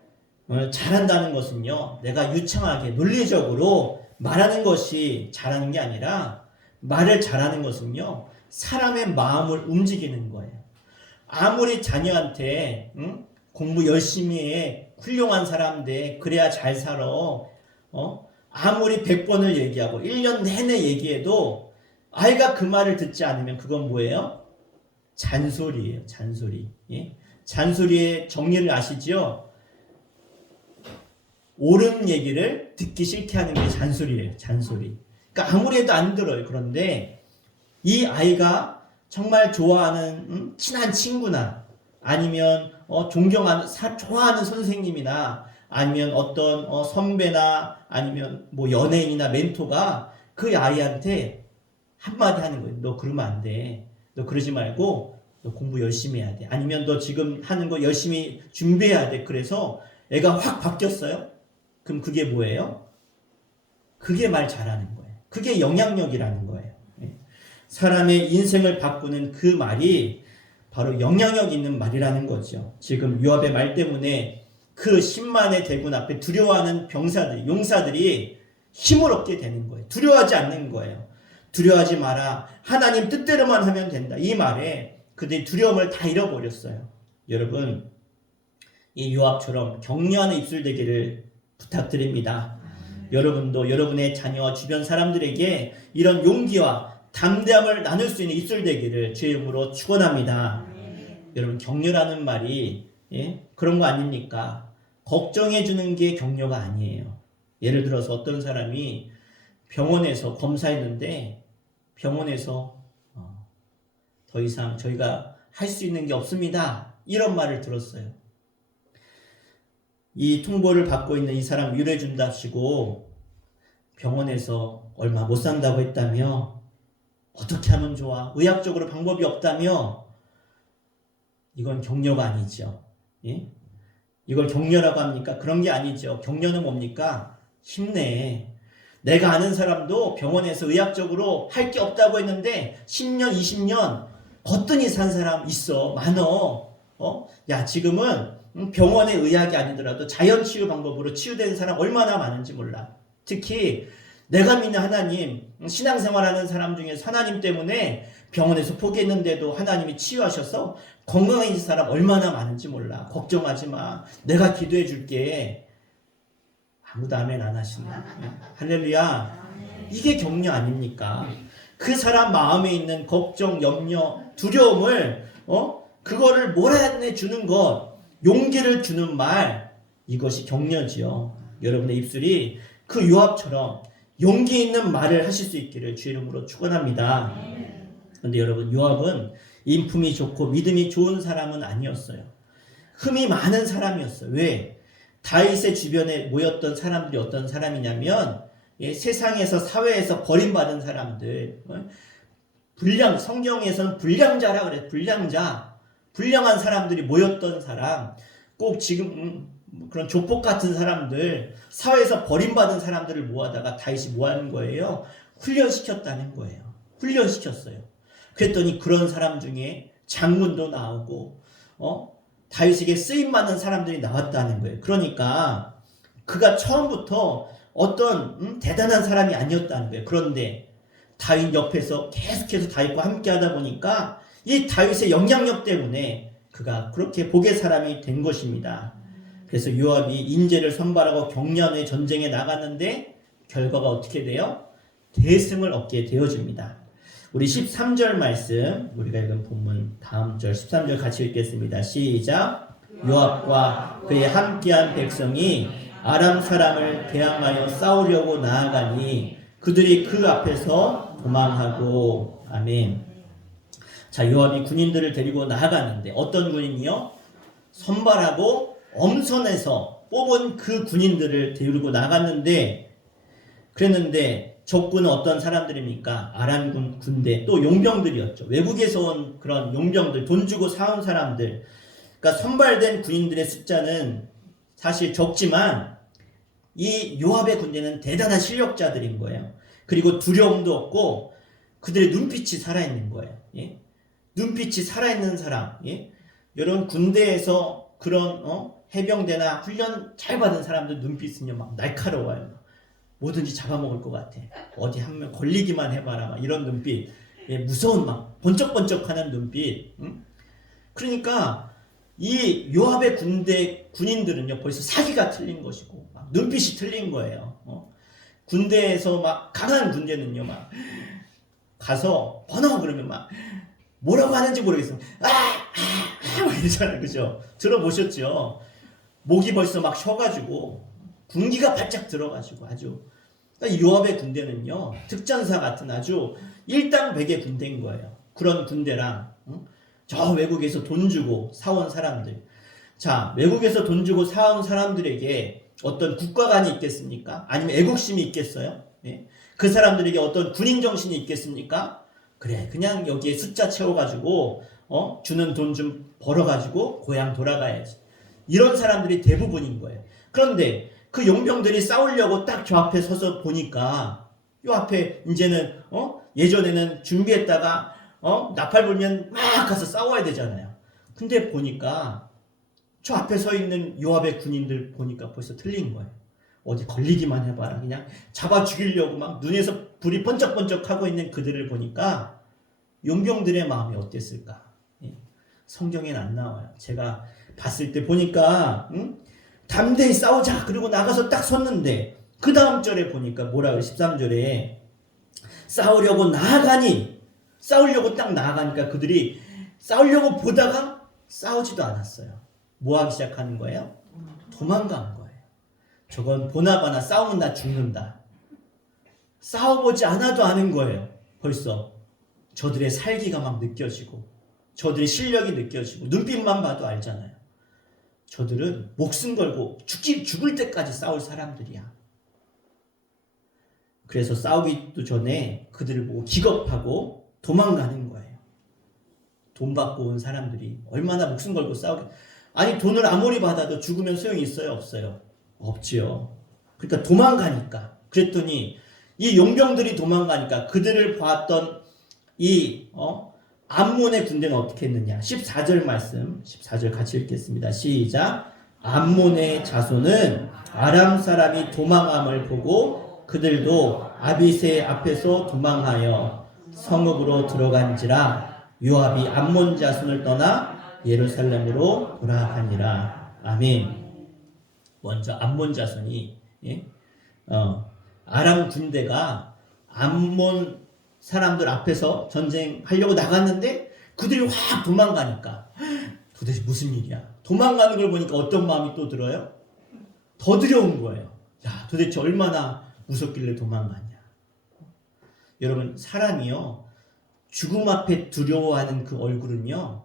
잘한다는 것은요 내가 유창하게 논리적으로 말하는 것이 잘하는 게 아니라 말을 잘하는 것은요 사람의 마음을 움직이는 거예요. 아무리 자녀한테 공부 열심히 해 훌륭한 사람인데 그래야 잘 살아 아무리 100번을 얘기하고 1년 내내 얘기해도 아이가 그 말을 듣지 않으면 그건 뭐예요? 잔소리예요. 잔소리. 예? 잔소리의 정리를 아시죠? 옳은 얘기를 듣기 싫게 하는 게 잔소리예요. 잔소리. 그러니까 아무리 해도 안 들어요. 그런데 이 아이가 정말 좋아하는 친한 친구나 아니면 존경하는 좋아하는 선생님이나 아니면 어떤 선배나 아니면 뭐 연예인이나 멘토가 그 아이한테 한마디 하는 거예요. 너 그러면 안 돼. 너 그러지 말고 너 공부 열심히 해야 돼. 아니면 너 지금 하는 거 열심히 준비해야 돼. 그래서 애가 확 바뀌었어요. 그럼 그게 뭐예요? 그게 말 잘하는 거예요. 그게 영향력이라는 거예요. 사람의 인생을 바꾸는 그 말이 바로 영향력 있는 말이라는 거죠. 지금 요압의 말 때문에 그 10만의 대군 앞에 두려워하는 병사들, 용사들이 힘을 얻게 되는 거예요. 두려워하지 않는 거예요. 두려워하지 마라. 하나님 뜻대로만 하면 된다. 이 말에 그들이 두려움을 다 잃어버렸어요. 여러분, 이 요압처럼 격려하는 입술 되기를 부탁드립니다. 여러분도 여러분의 자녀와 주변 사람들에게 이런 용기와 담대함을 나눌 수 있는 입술 되기를 주의 이름으로 축원합니다. 여러분, 격려라는 말이 그런 거 아닙니까? 걱정해 주는 게 격려가 아니에요. 예를 들어서 어떤 사람이 병원에서 검사했는데 병원에서 더 이상 저희가 할 수 있는 게 없습니다. 이런 말을 들었어요. 이 통보를 받고 있는 이 사람 위로해 준답시고 병원에서 얼마 못 산다고 했다며? 어떻게 하면 좋아? 의학적으로 방법이 없다며? 이건 격려가 아니죠. 예? 이걸 격려라고 합니까? 그런 게 아니죠. 격려는 뭡니까? 힘내. 내가 아는 사람도 병원에서 의학적으로 할 게 없다고 했는데 10년, 20년 거뜬히 산 사람 있어. 많어. 야, 지금은 병원의 의학이 아니더라도 자연치유 방법으로 치유된 사람 얼마나 많은지 몰라. 특히 내가 믿는 하나님, 신앙생활하는 사람 중에 하나님 때문에 병원에서 포기했는데도 하나님이 치유하셔서 건강해진 사람 얼마나 많은지 몰라. 걱정하지 마. 내가 기도해 줄게. 아무도 아멘 안 하시네. 할렐루야. 이게 격려 아닙니까? 그 사람 마음에 있는 걱정, 염려, 두려움을 그거를 몰아내주는 것, 용기를 주는 말, 이것이 격려지요. 여러분의 입술이 그 요압처럼 용기 있는 말을 하실 수 있기를 주 이름으로 축원합니다. 그런데 여러분, 요압은 인품이 좋고 믿음이 좋은 사람은 아니었어요. 흠이 많은 사람이었어요. 왜? 다윗의 주변에 모였던 사람들이 어떤 사람이냐면 세상에서 사회에서 버림받은 사람들, 성경에서는 불량자라 그래. 불량한 사람들이 모였던 사람, 꼭 지금 그런 조폭 같은 사람들, 사회에서 버림받은 사람들을 모아다가 다윗이 뭐 하는 거예요? 훈련시켰다는 거예요. 훈련시켰어요. 그랬더니 그런 사람 중에 장군도 나오고 다윗에게 쓰임받는 사람들이 나왔다는 거예요. 그러니까 그가 처음부터 어떤 대단한 사람이 아니었다는 거예요. 그런데 다윗 옆에서 계속해서 다윗과 함께 하다 보니까 이 다윗의 영향력 때문에 그가 그렇게 복의 사람이 된 것입니다. 그래서 요압이 인재를 선발하고 격려하는 전쟁에 나갔는데 결과가 어떻게 돼요? 대승을 얻게 되어집니다. 우리 13절 말씀, 우리가 읽은 본문 다음 절 13절 같이 읽겠습니다. 시작. 요압과 그의 함께한 백성이 아람 사람을 대항하여 싸우려고 나아가니 그들이 그 앞에서 도망하고. 아멘. 자, 요압이 군인들을 데리고 나아가는데 어떤 군인이요? 선발하고 엄선해서 뽑은 그 군인들을 데리고 나갔는데, 그랬는데 적군은 어떤 사람들입니까? 아람 군대, 또 용병들이었죠. 외국에서 온 그런 용병들, 돈 주고 사온 사람들. 그러니까 선발된 군인들의 숫자는 사실 적지만 이 요압의 군대는 대단한 실력자들인 거예요. 그리고 두려움도 없고 그들의 눈빛이 살아있는 거예요. 예? 눈빛이 살아있는 사람. 예? 여러분, 군대에서 그런 해병대나 훈련 잘 받은 사람들 눈빛은요 막 날카로워요. 뭐든지 잡아먹을 것 같아. 어디 한 명 걸리기만 해봐라. 막 이런 눈빛. 예, 무서운 막 번쩍번쩍하는 눈빛. 응? 그러니까 이 요압의 군인들은요 벌써 사기가 틀린 것이고 막 눈빛이 틀린 거예요. 군대에서 막 강한 군대는요 막 가서 번호 그러면 막 뭐라고 하는지 모르겠어요. 막 이러잖아요. 그죠? 들어보셨죠? 목이 벌써 막 쉬어가지고 군기가 바짝 들어가지고 아주. 그러니까 요압의 군대는요 특전사 같은 아주 일당백의 군대인 거예요. 그런 군대랑 저 외국에서 돈 주고 사온 사람들. 자, 외국에서 돈 주고 사온 사람들에게 어떤 국가관이 있겠습니까? 아니면 애국심이 있겠어요? 예? 그 사람들에게 어떤 군인 정신이 있겠습니까? 그래, 그냥 여기에 숫자 채워가지고 주는 돈 좀 벌어가지고 고향 돌아가야지. 이런 사람들이 대부분인 거예요. 그런데 그 용병들이 싸우려고 딱 저 앞에 서서 보니까 요 앞에 이제는 예전에는 준비했다가 나팔 불면 막 가서 싸워야 되잖아요. 근데 보니까 저 앞에 서 있는 요압의 군인들 보니까 벌써 틀린 거예요. 어디 걸리기만 해봐라. 그냥 잡아 죽이려고 막 눈에서 불이 번쩍번쩍하고 있는 그들을 보니까 용병들의 마음이 어땠을까? 성경엔 안 나와요. 제가 봤을 때 보니까 담대히 싸우자. 그리고 나가서 딱 섰는데 그 다음 절에 보니까 뭐라고 13절에 싸우려고 나아가니, 싸우려고 딱 나아가니까 그들이 싸우려고 보다가 싸우지도 않았어요. 뭐 하기 시작하는 거예요? 도망간 거예요. 저건 보나마나 싸우면 나 죽는다. 싸워보지 않아도 아는 거예요. 벌써 저들의 살기가 막 느껴지고 저들의 실력이 느껴지고 눈빛만 봐도 알잖아요. 저들은 목숨 걸고 죽을 때까지 싸울 사람들이야. 그래서 싸우기도 전에 그들을 보고 기겁하고 도망가는 거예요. 돈 받고 온 사람들이 얼마나 목숨 걸고 싸우게. 아니 돈을 아무리 받아도 죽으면 소용이 있어요? 없어요? 없지요. 그러니까 도망가니까. 그랬더니 이 용병들이 도망가니까 그들을 봤던 이 암몬의 군대는 어떻게 했느냐. 14절 말씀 14절 같이 읽겠습니다. 시작. 암몬의 자손은 아람 사람이 도망함을 보고 그들도 아비새 앞에서 도망하여 성읍으로 들어간지라. 요압이 암몬 자손을 떠나 예루살렘으로 돌아가니라. 아멘. 먼저 암몬 자손이 아람 군대가 암몬 사람들 앞에서 전쟁하려고 나갔는데 그들이 확 도망가니까 도대체 무슨 일이야? 도망가는 걸 보니까 어떤 마음이 또 들어요? 더 두려운 거예요. 야, 도대체 얼마나 무섭길래 도망가냐. 여러분, 사람이요 죽음 앞에 두려워하는 그 얼굴은요,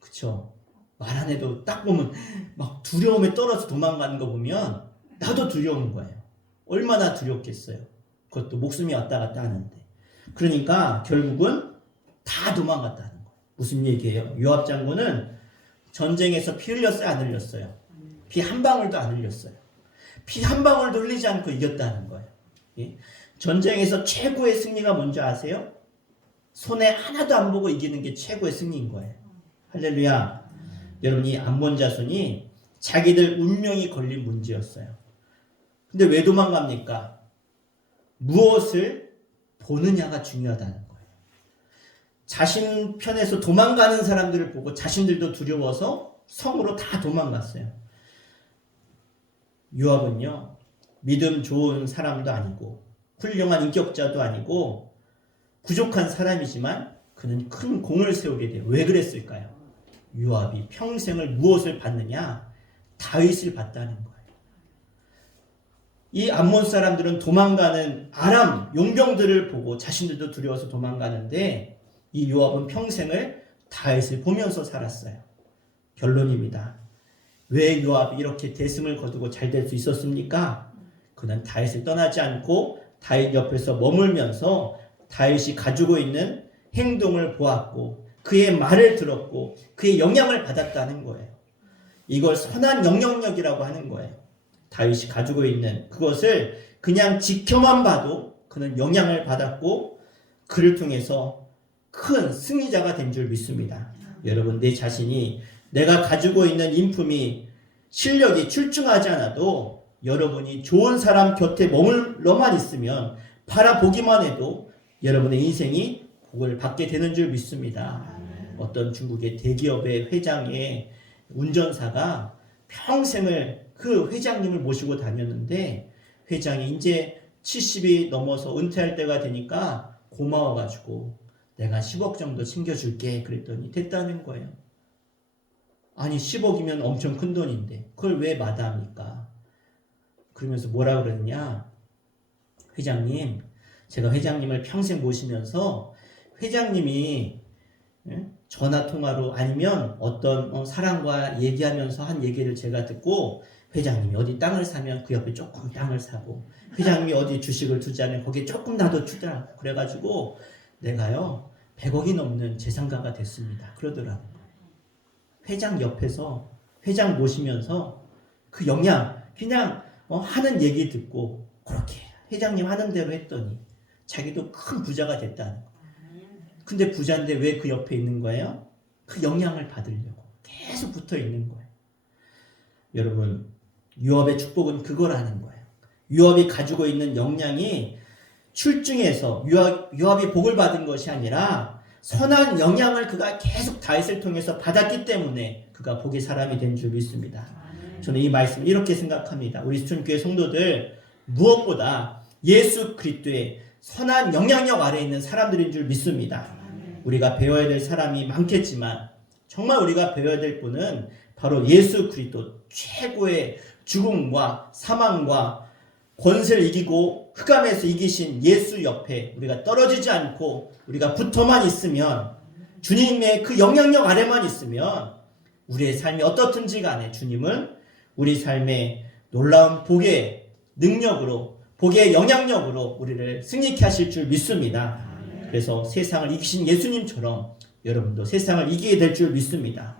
그쵸? 말 안 해도 딱 보면 막 두려움에 떨어져 도망가는 거 보면 나도 두려운 거예요. 얼마나 두렵겠어요. 그것도 목숨이 왔다 갔다 하는데. 그러니까 결국은 다 도망갔다는 거예요. 무슨 얘기예요? 요압 장군은 전쟁에서 피 흘렸어요? 안 흘렸어요? 피 한 방울도 안 흘렸어요. 피 한 방울도 흘리지 않고 이겼다는 거예요. 예? 전쟁에서 최고의 승리가 뭔지 아세요? 손에 하나도 안 보고 이기는 게 최고의 승리인 거예요. 할렐루야. 여러분, 이 암몬 자손이 자기들 운명이 걸린 문제였어요. 근데 왜 도망갑니까? 무엇을 보느냐가 중요하다는 거예요. 자신 편에서 도망가는 사람들을 보고 자신들도 두려워서 성으로 다 도망갔어요. 요압은요, 믿음 좋은 사람도 아니고 훌륭한 인격자도 아니고 부족한 사람이지만 그는 큰 공을 세우게 돼요. 왜 그랬을까요? 요압이 평생을 무엇을 받느냐? 다윗을 받다는 거예요. 이 암몬 사람들은 도망가는 아람 용병들을 보고 자신들도 두려워서 도망가는데 이 요압은 평생을 다윗을 보면서 살았어요. 결론입니다. 왜 요압이 이렇게 대승을 거두고 잘 될 수 있었습니까? 그는 다윗을 떠나지 않고 다윗 옆에서 머물면서 다윗이 가지고 있는 행동을 보았고 그의 말을 들었고 그의 영향을 받았다는 거예요. 이걸 선한 영향력이라고 하는 거예요. 다윗이 가지고 있는 그것을 그냥 지켜만 봐도 그는 영향을 받았고 그를 통해서 큰 승리자가 된 줄 믿습니다. 여러분, 내 자신이 내가 가지고 있는 인품이 실력이 출중하지 않아도 여러분이 좋은 사람 곁에 머물러만 있으면 바라보기만 해도 여러분의 인생이 복을 받게 되는 줄 믿습니다. 어떤 중국의 대기업의 회장의 운전사가 평생을 그 회장님을 모시고 다녔는데 회장이 이제 70이 넘어서 은퇴할 때가 되니까 고마워가지고 내가 10억 정도 챙겨줄게 그랬더니 됐다는 거예요. 아니 10억이면 엄청 큰 돈인데 그걸 왜 마다합니까? 그러면서 뭐라 그러느냐? 회장님, 제가 회장님을 평생 모시면서 회장님이 전화 통화로 아니면 어떤 사람과 얘기하면서 한 얘기를 제가 듣고 회장님이 어디 땅을 사면 그 옆에 조금 땅을 사고 회장님이 어디 주식을 투자하면 거기에 조금 나도 투자 그래가지고 내가요 100억이 넘는 재산가가 됐습니다. 그러더라고요. 회장 옆에서 회장 모시면서 그 영향 그냥 하는 얘기 듣고 그렇게 회장님 하는 대로 했더니 자기도 큰 부자가 됐다는 거예요. 근데 부자인데 왜 그 옆에 있는 거예요? 그 영향을 받으려고 계속 붙어 있는 거예요. 여러분, 요압의 축복은 그거라는 거예요. 요압이 가지고 있는 역량이 출중해서 요압이 복을 받은 것이 아니라 선한 영향을 그가 계속 다윗을 통해서 받았기 때문에 그가 복의 사람이 된 줄 믿습니다. 저는 이 말씀을 이렇게 생각합니다. 우리 수천교회 성도들 무엇보다 예수 그리스도의 선한 영향력 아래에 있는 사람들인 줄 믿습니다. 우리가 배워야 될 사람이 많겠지만 정말 우리가 배워야 될 분은 바로 예수 그리스도 최고의 죽음과 사망과 권세를 이기고 흑암에서 이기신 예수 옆에 우리가 떨어지지 않고 우리가 붙어만 있으면 주님의 그 영향력 아래만 있으면 우리의 삶이 어떻든지 간에 주님은 우리 삶의 놀라운 복의 능력으로 복의 영향력으로 우리를 승리케 하실 줄 믿습니다. 그래서 세상을 이기신 예수님처럼 여러분도 세상을 이기게 될 줄 믿습니다.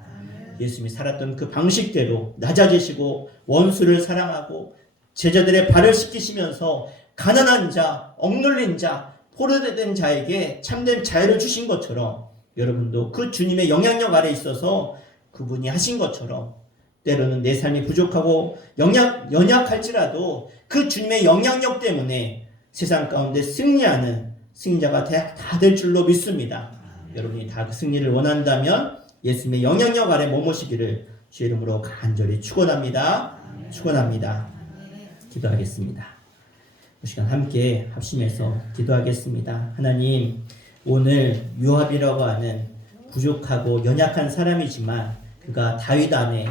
예수님이 살았던 그 방식대로 낮아지시고 원수를 사랑하고 제자들의 발을 씻기시면서 가난한 자, 억눌린 자, 포로된 자에게 참된 자유를 주신 것처럼 여러분도 그 주님의 영향력 아래 있어서 그분이 하신 것처럼 때로는 내 삶이 부족하고 연약할지라도 그 주님의 영향력 때문에 세상 가운데 승리하는 승리자가 다 될 줄로 믿습니다. 여러분이 다 그 승리를 원한다면 예수님의 영향력 아래 머무시기를 주의 이름으로 간절히 축원합니다. 축원합니다. 기도하겠습니다. 이 시간 함께 합심해서 기도하겠습니다. 하나님, 오늘 요압이라고 하는 부족하고 연약한 사람이지만 그가 다윗 안에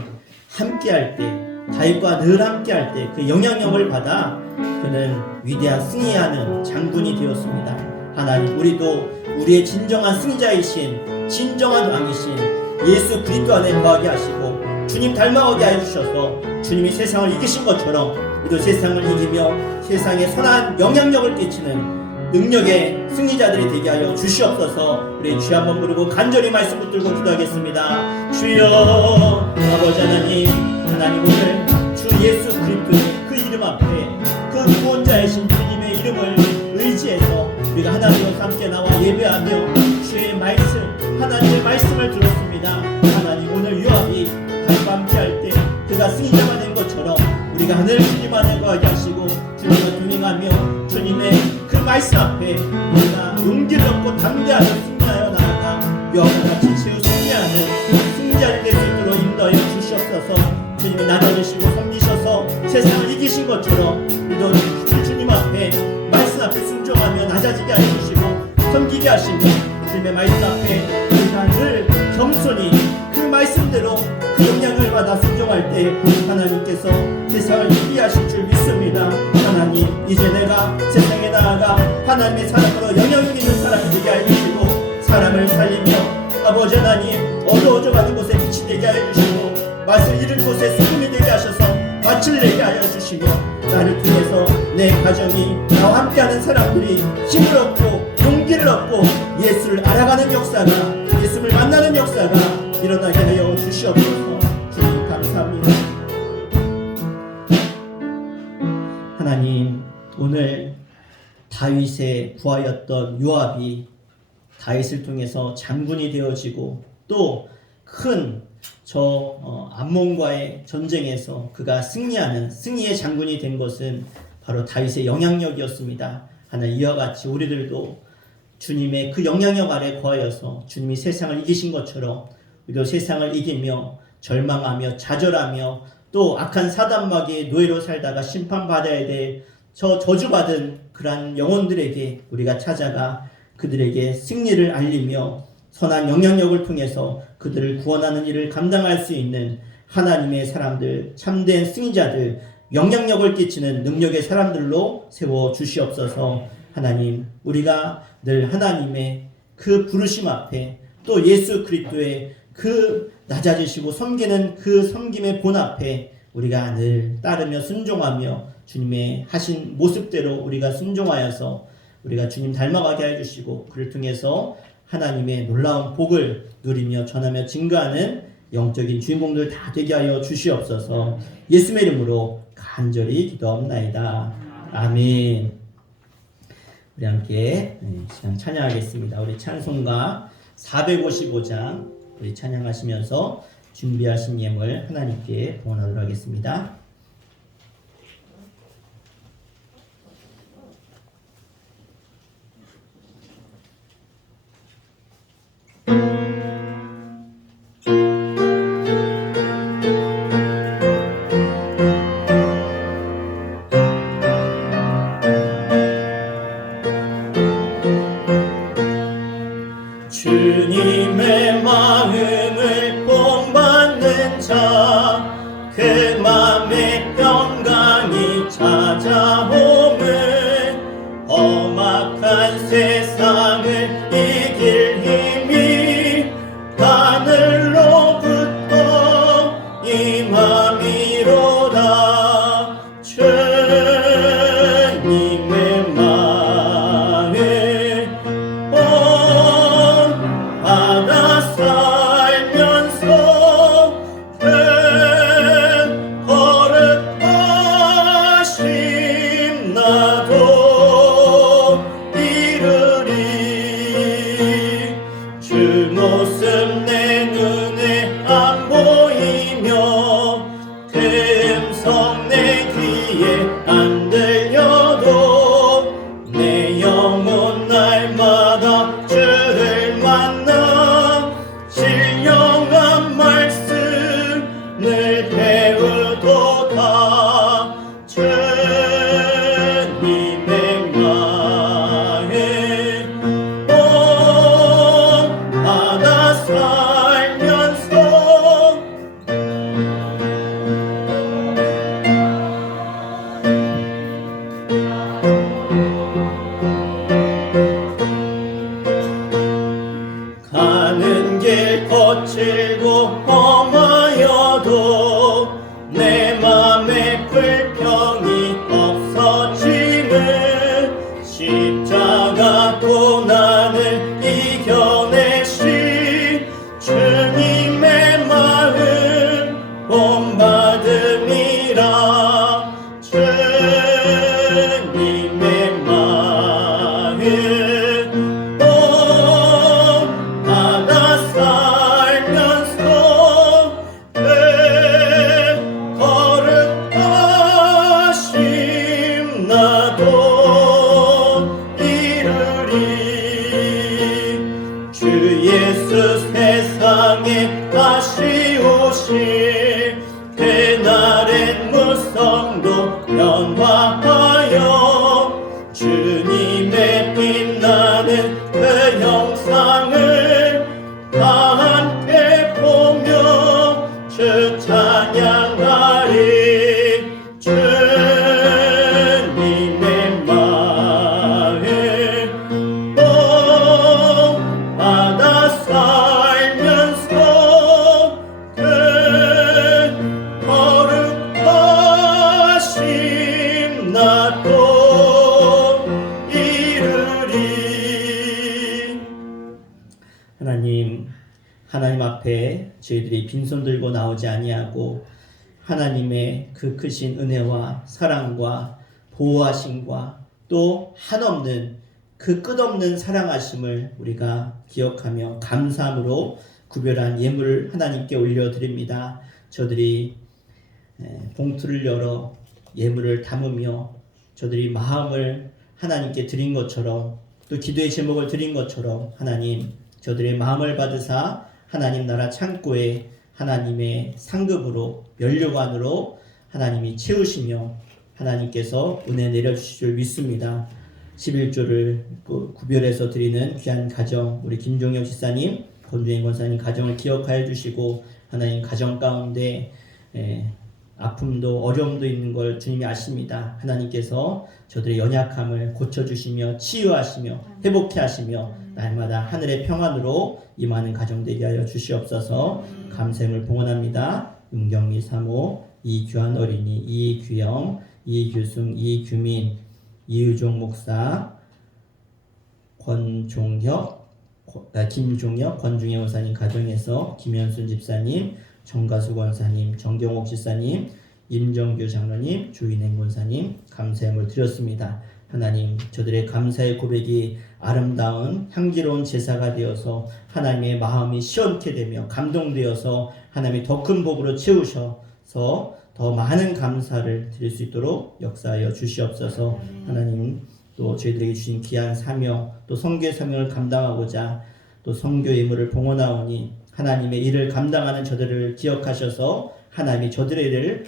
함께할 때, 다윗과 늘 함께할 때 그 영향력을 받아 그는 위대한 승리하는 장군이 되었습니다. 하나님, 우리도 우리의 진정한 승자이신 진정한 왕이신 예수 그리스도 안에 거하게 하시고 주님 닮아가게 해주셔서 주님이 세상을 이기신 것처럼 우리도 세상을 이기며 세상에 선한 영향력을 끼치는 능력의 승리자들이 되게 하여 주시옵소서. 우리 주 한번 부르고 간절히 말씀 붙들고 기도하겠습니다. 주여, 아버지 하나님, 하나님 오늘 주 예수 그리스도의 그 이름 앞에 그 구원자이신 주님의 이름을 의지해서 우리가 하나님과 함께 나와 예배하며 주의 말씀, 하나님의 말씀을 들었습니다. 하나님, 오늘 요압이 다윗과 함께할 때 그가 승리자가 된 것처럼 우리가 하늘 주님 안에 거하게 하시고 주님과 동행하며 주님의 그 말씀 앞에 우리가 용기를 얻고 담대하여 승리하여 나아가 요압과 같이 최후 승리하는 승자를 될 수 있도록 인도하여 주시옵소서. 주님이 낮아지시고 섬기셔서 세상을 이기신 것처럼 우리도 주님 앞에 말씀 앞에 순종하며 낮아지게 해주시고 섬기게 하시며 주님의 말씀 앞에 우리가 늘 겸손히 그 말씀대로 그 영향을 받아 순종할 때 하나님께서 세상을 이기게 하실 줄 믿습니다. 하나님, 이제 내가 세상에 나아가 하나님의 사람으로 영향력 있는 사람이 되게 해주시고 사람을 살리며 아버지 하나님 어두워져가는 곳에 빛이 되게 해주시고 맛을 잃은 곳에 소금이 되게 하셔서 맛을 내게 하여 주시며 나를 통해서 내 가정이 나와 함께하는 사람들이 힘을 얻고 용기를 얻고 예수를 알아가는 역사가, 예수를 만나는 역사가 일어나게 하여 주시옵소서. 주님 감사합니다. 하나님, 오늘 다윗의 부하였던 요압이 다윗을 통해서 장군이 되어지고 또 큰 암몬과의 전쟁에서 그가 승리하는 승리의 장군이 된 것은 바로 다윗의 영향력이었습니다. 하나님, 이와 같이 우리들도 주님의 그 영향력 아래 거하여서 주님이 세상을 이기신 것처럼 우리도 세상을 이기며 절망하며 좌절하며 또 악한 사단마귀의 노예로 살다가 심판받아야 될 저주받은 그러한 영혼들에게 우리가 찾아가 그들에게 승리를 알리며 선한 영향력을 통해서 그들을 구원하는 일을 감당할 수 있는 하나님의 사람들, 참된 승리자들, 영향력을 끼치는 능력의 사람들로 세워 주시옵소서. 하나님, 우리가 늘 하나님의 그 부르심 앞에 또 예수 그리스도의 그 낮아지시고 섬기는 그 섬김의 본 앞에 우리가 늘 따르며 순종하며 주님의 하신 모습대로 우리가 순종하여서 우리가 주님 닮아가게 해주시고 그를 통해서 하나님의 놀라운 복을 누리며 전하며 증거하는 영적인 주인공들 다 되게 하여 주시옵소서. 예수의 이름으로 간절히 기도합나이다. 아멘. 우리 함께 시간 찬양하겠습니다. 우리 찬송가 455장 우리 찬양하시면서 준비하신 예물 하나님께 봉헌하도록 하겠습니다. 주님의 마음을 본받는 자 그 맘에 평강이 찾아오면 험악한 세상을 이길 힘이 하늘로부터 임함이로다. 주님 거칠고 험하여도 내 맘에 불평이 없어지는 십자가 고난을 이겨내신 주님의 마음 본받음이라. 주님의 마음 본받아 살면서 거룩하심 나도 이루리. 주 예수 세상에 다시 오실 그날엔 무성도 변화하여 주님의 빛나는 그 형상을 다 함께 보며 주 찬양하리. 주님의 마음 본받아 살면서 거룩하심 나도 이루리. 하나님 앞에 저희들이 빈손 들고 나오지 아니하고 하나님의 그 크신 은혜와 사랑과 보호하심과 또 한없는 그 끝없는 사랑하심을 우리가 기억하며 감사함으로 구별한 예물을 하나님께 올려드립니다. 저들이 봉투를 열어 예물을 담으며 저들이 마음을 하나님께 드린 것처럼 또 기도의 제목을 드린 것처럼 하나님 저들의 마음을 받으사 하나님 나라 창고에 하나님의 상급으로 면류관으로 하나님이 채우시며 하나님께서 은혜 내려주실 줄 믿습니다. 11조를 구별해서 드리는 귀한 가정 우리 김종혁 지사님, 권주행 권사님 가정을 기억하여 주시고 하나님 가정 가운데 아픔도 어려움도 있는 걸 주님이 아십니다. 하나님께서 저들의 연약함을 고쳐주시며 치유하시며 회복케 하시며 날마다 하늘의 평안으로 임하는 가정 되게 하여 주시옵소서. 감샘을 봉헌합니다. 윤경미 사모, 이규환 어린이, 이규영, 이규승, 이규민, 이유종 목사, 김종혁, 권중혜 원사님 가정에서 김현순 집사님, 정가수 권사님, 정경옥 집사님, 임정규 장로님, 주인행 권사님 감사함을 드렸습니다. 하나님 저들의 감사의 고백이 아름다운 향기로운 제사가 되어서 하나님의 마음이 시원케 되며 감동되어서 하나님이 더 큰 복으로 채우셔서 더 많은 감사를 드릴 수 있도록 역사하여 주시옵소서. 하나님 또 저희들에게 주신 귀한 사명 또 선교의 사명을 감당하고자 또 선교 예물을 봉헌하오니 하나님의 일을 감당하는 저들을 기억하셔서 하나님이 저들의 일을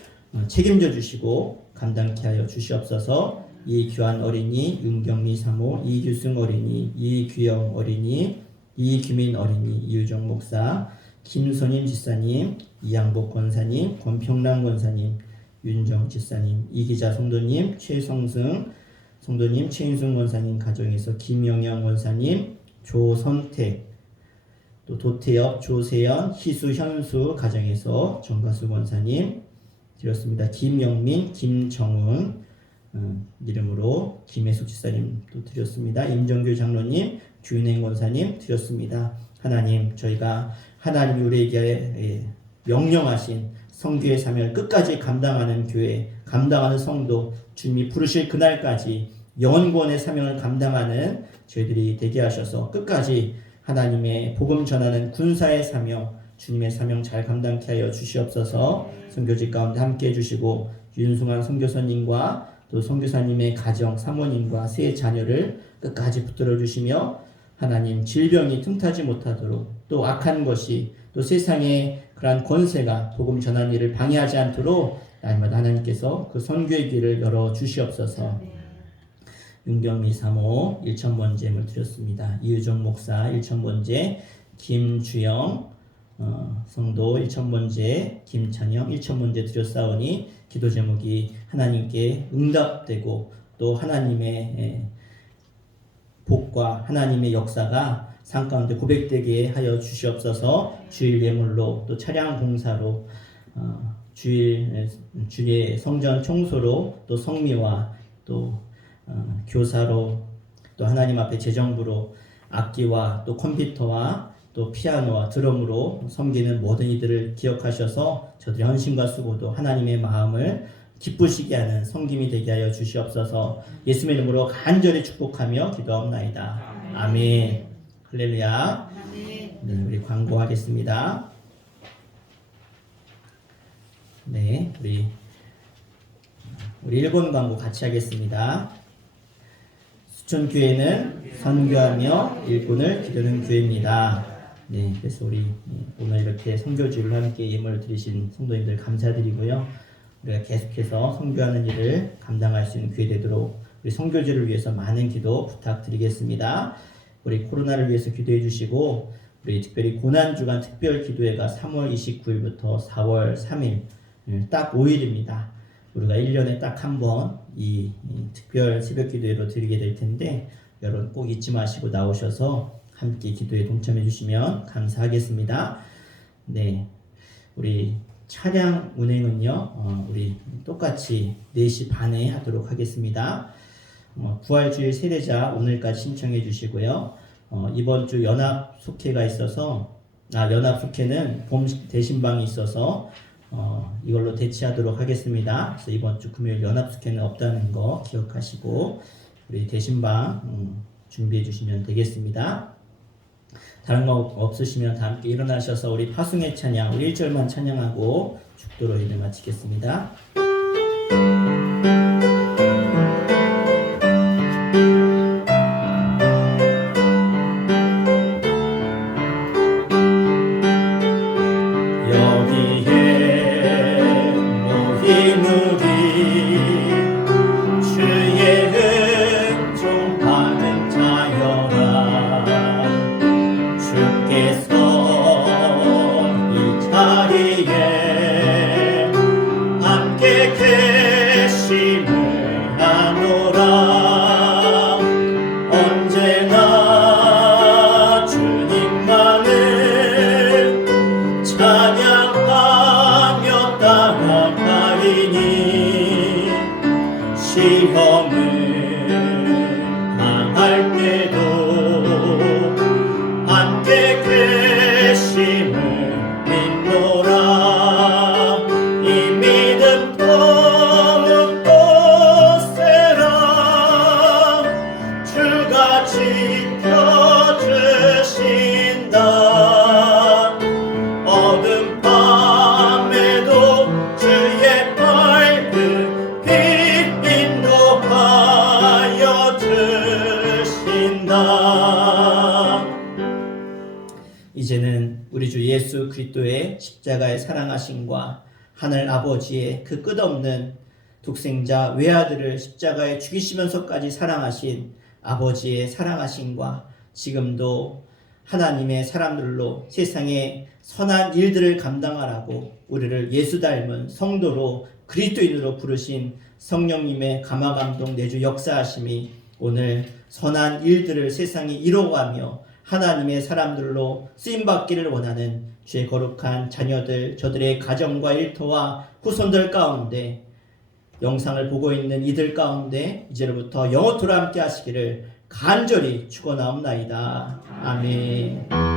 책임져 주시고 감당케 하여 주시옵소서. 이규환 어린이, 윤경미 사모, 이규승 어린이, 이규영 어린이, 이규민 어린이, 이유정 목사, 김선임 지사님, 이양복 권사님, 권평란 권사님, 윤정 지사님, 이기자 성도님, 최성승 성도님, 최인순 권사님 가정에서 김영영 권사님, 조선택, 또 도태엽, 조세연, 희수, 현수 가정에서 정가수 권사님 드렸습니다. 김영민, 김정은 이름으로 김혜숙 지사님도 드렸습니다. 임정규 장로님, 주인행 권사님 드렸습니다. 하나님 저희가 하나님이 우리에게 명령하신 선교의 사명을 끝까지 감당하는 교회, 감당하는 성도, 주님이 부르실 그날까지 영원구원의 사명을 감당하는 저희들이 되게 하셔서 끝까지 하나님의 복음 전하는 군사의 사명, 주님의 사명 잘 감당케 하여 주시옵소서. 선교직 가운데 함께 해주시고 윤승환 선교사님과 또 선교사님의 가정, 사모님과 세 자녀를 끝까지 붙들어 주시며 하나님 질병이 틈타지 못하도록 또 악한 것이 또 세상의 그러한 권세가 복음 전하는 일을 방해하지 않도록 날마다 하나님께서 그 선교의 길을 열어 주시옵소서. 윤경미 사모 1,000번제를 드렸습니다. 이유정 목사 1,000번제, 김주영 성도 1,000번제, 김찬영 1,000번제 드렸사오니 기도 제목이 하나님께 응답되고 또 하나님의 복과 하나님의 역사가 삶 가운데 고백되게 하여 주시옵소서. 주일 예물로 또 차량 공사로 주의 성전 청소로 또 성미와 또 교사로 또 하나님 앞에 재정부로 악기와 또 컴퓨터와 또 피아노와 드럼으로 섬기는 모든 이들을 기억하셔서 저들의 헌신과 수고도 하나님의 마음을 기쁘시게 하는 섬김이 되게 하여 주시옵소서. 예수님의 이름으로 간절히 축복하며 기도하옵나이다. 아멘. 할렐루야. 네, 우리 광고하겠습니다. 네, 우리 일본 광고 같이 하겠습니다. 수천교회는 선교하며 일꾼을 기르는 교회입니다. 네, 그래서 우리 오늘 이렇게 선교주를 함께 예물을 드리신 성도님들 감사드리고요. 우리가 계속해서 선교하는 일을 감당할 수 있는 교회 되도록 우리 선교주를 위해서 많은 기도 부탁드리겠습니다. 우리 코로나를 위해서 기도해 주시고 우리 특별히 고난주간 특별 기도회가 3월 29일부터 4월 3일 딱 5일입니다. 우리가 1년에 딱 한 번 이 특별 새벽 기도회로 드리게 될 텐데 여러분 꼭 잊지 마시고 나오셔서 함께 기도에 동참해 주시면 감사하겠습니다. 네, 우리 차량 운행은요 우리 똑같이 4시 반에 하도록 하겠습니다. 부활주일 세례자 오늘까지 신청해 주시고요. 이번 주 연합 속회가 있어서 연합 속회는 봄 대신방이 있어서 이걸로 대치하도록 하겠습니다. 그래서 이번 주 금요일 연합 속회는 없다는 거 기억하시고 우리 대신방 준비해 주시면 되겠습니다. 다른 거 없으시면 다 함께 일어나셔서 우리 파송의 찬양 우리 1절만 찬양하고 축도로 예배 마치겠습니다. 이제는 우리 주 예수 그리스도의 십자가의 사랑하심과 하늘 아버지의 그 끝없는 독생자 외아들을 십자가에 죽이시면서까지 사랑하신 아버지의 사랑하심과 지금도 하나님의 사람들로 세상에 선한 일들을 감당하라고 우리를 예수 닮은 성도로 그리스도인으로 부르신 성령님의 감화감동 내주 역사하심이 오늘 선한 일들을 세상에 이뤄가며 하나님의 사람들로 쓰임받기를 원하는 주의 거룩한 자녀들 저들의 가정과 일터와 후손들 가운데 영상을 보고 있는 이들 가운데 이제로부터 영원토록 함께 하시기를 간절히 축원하옵나이다. 아멘.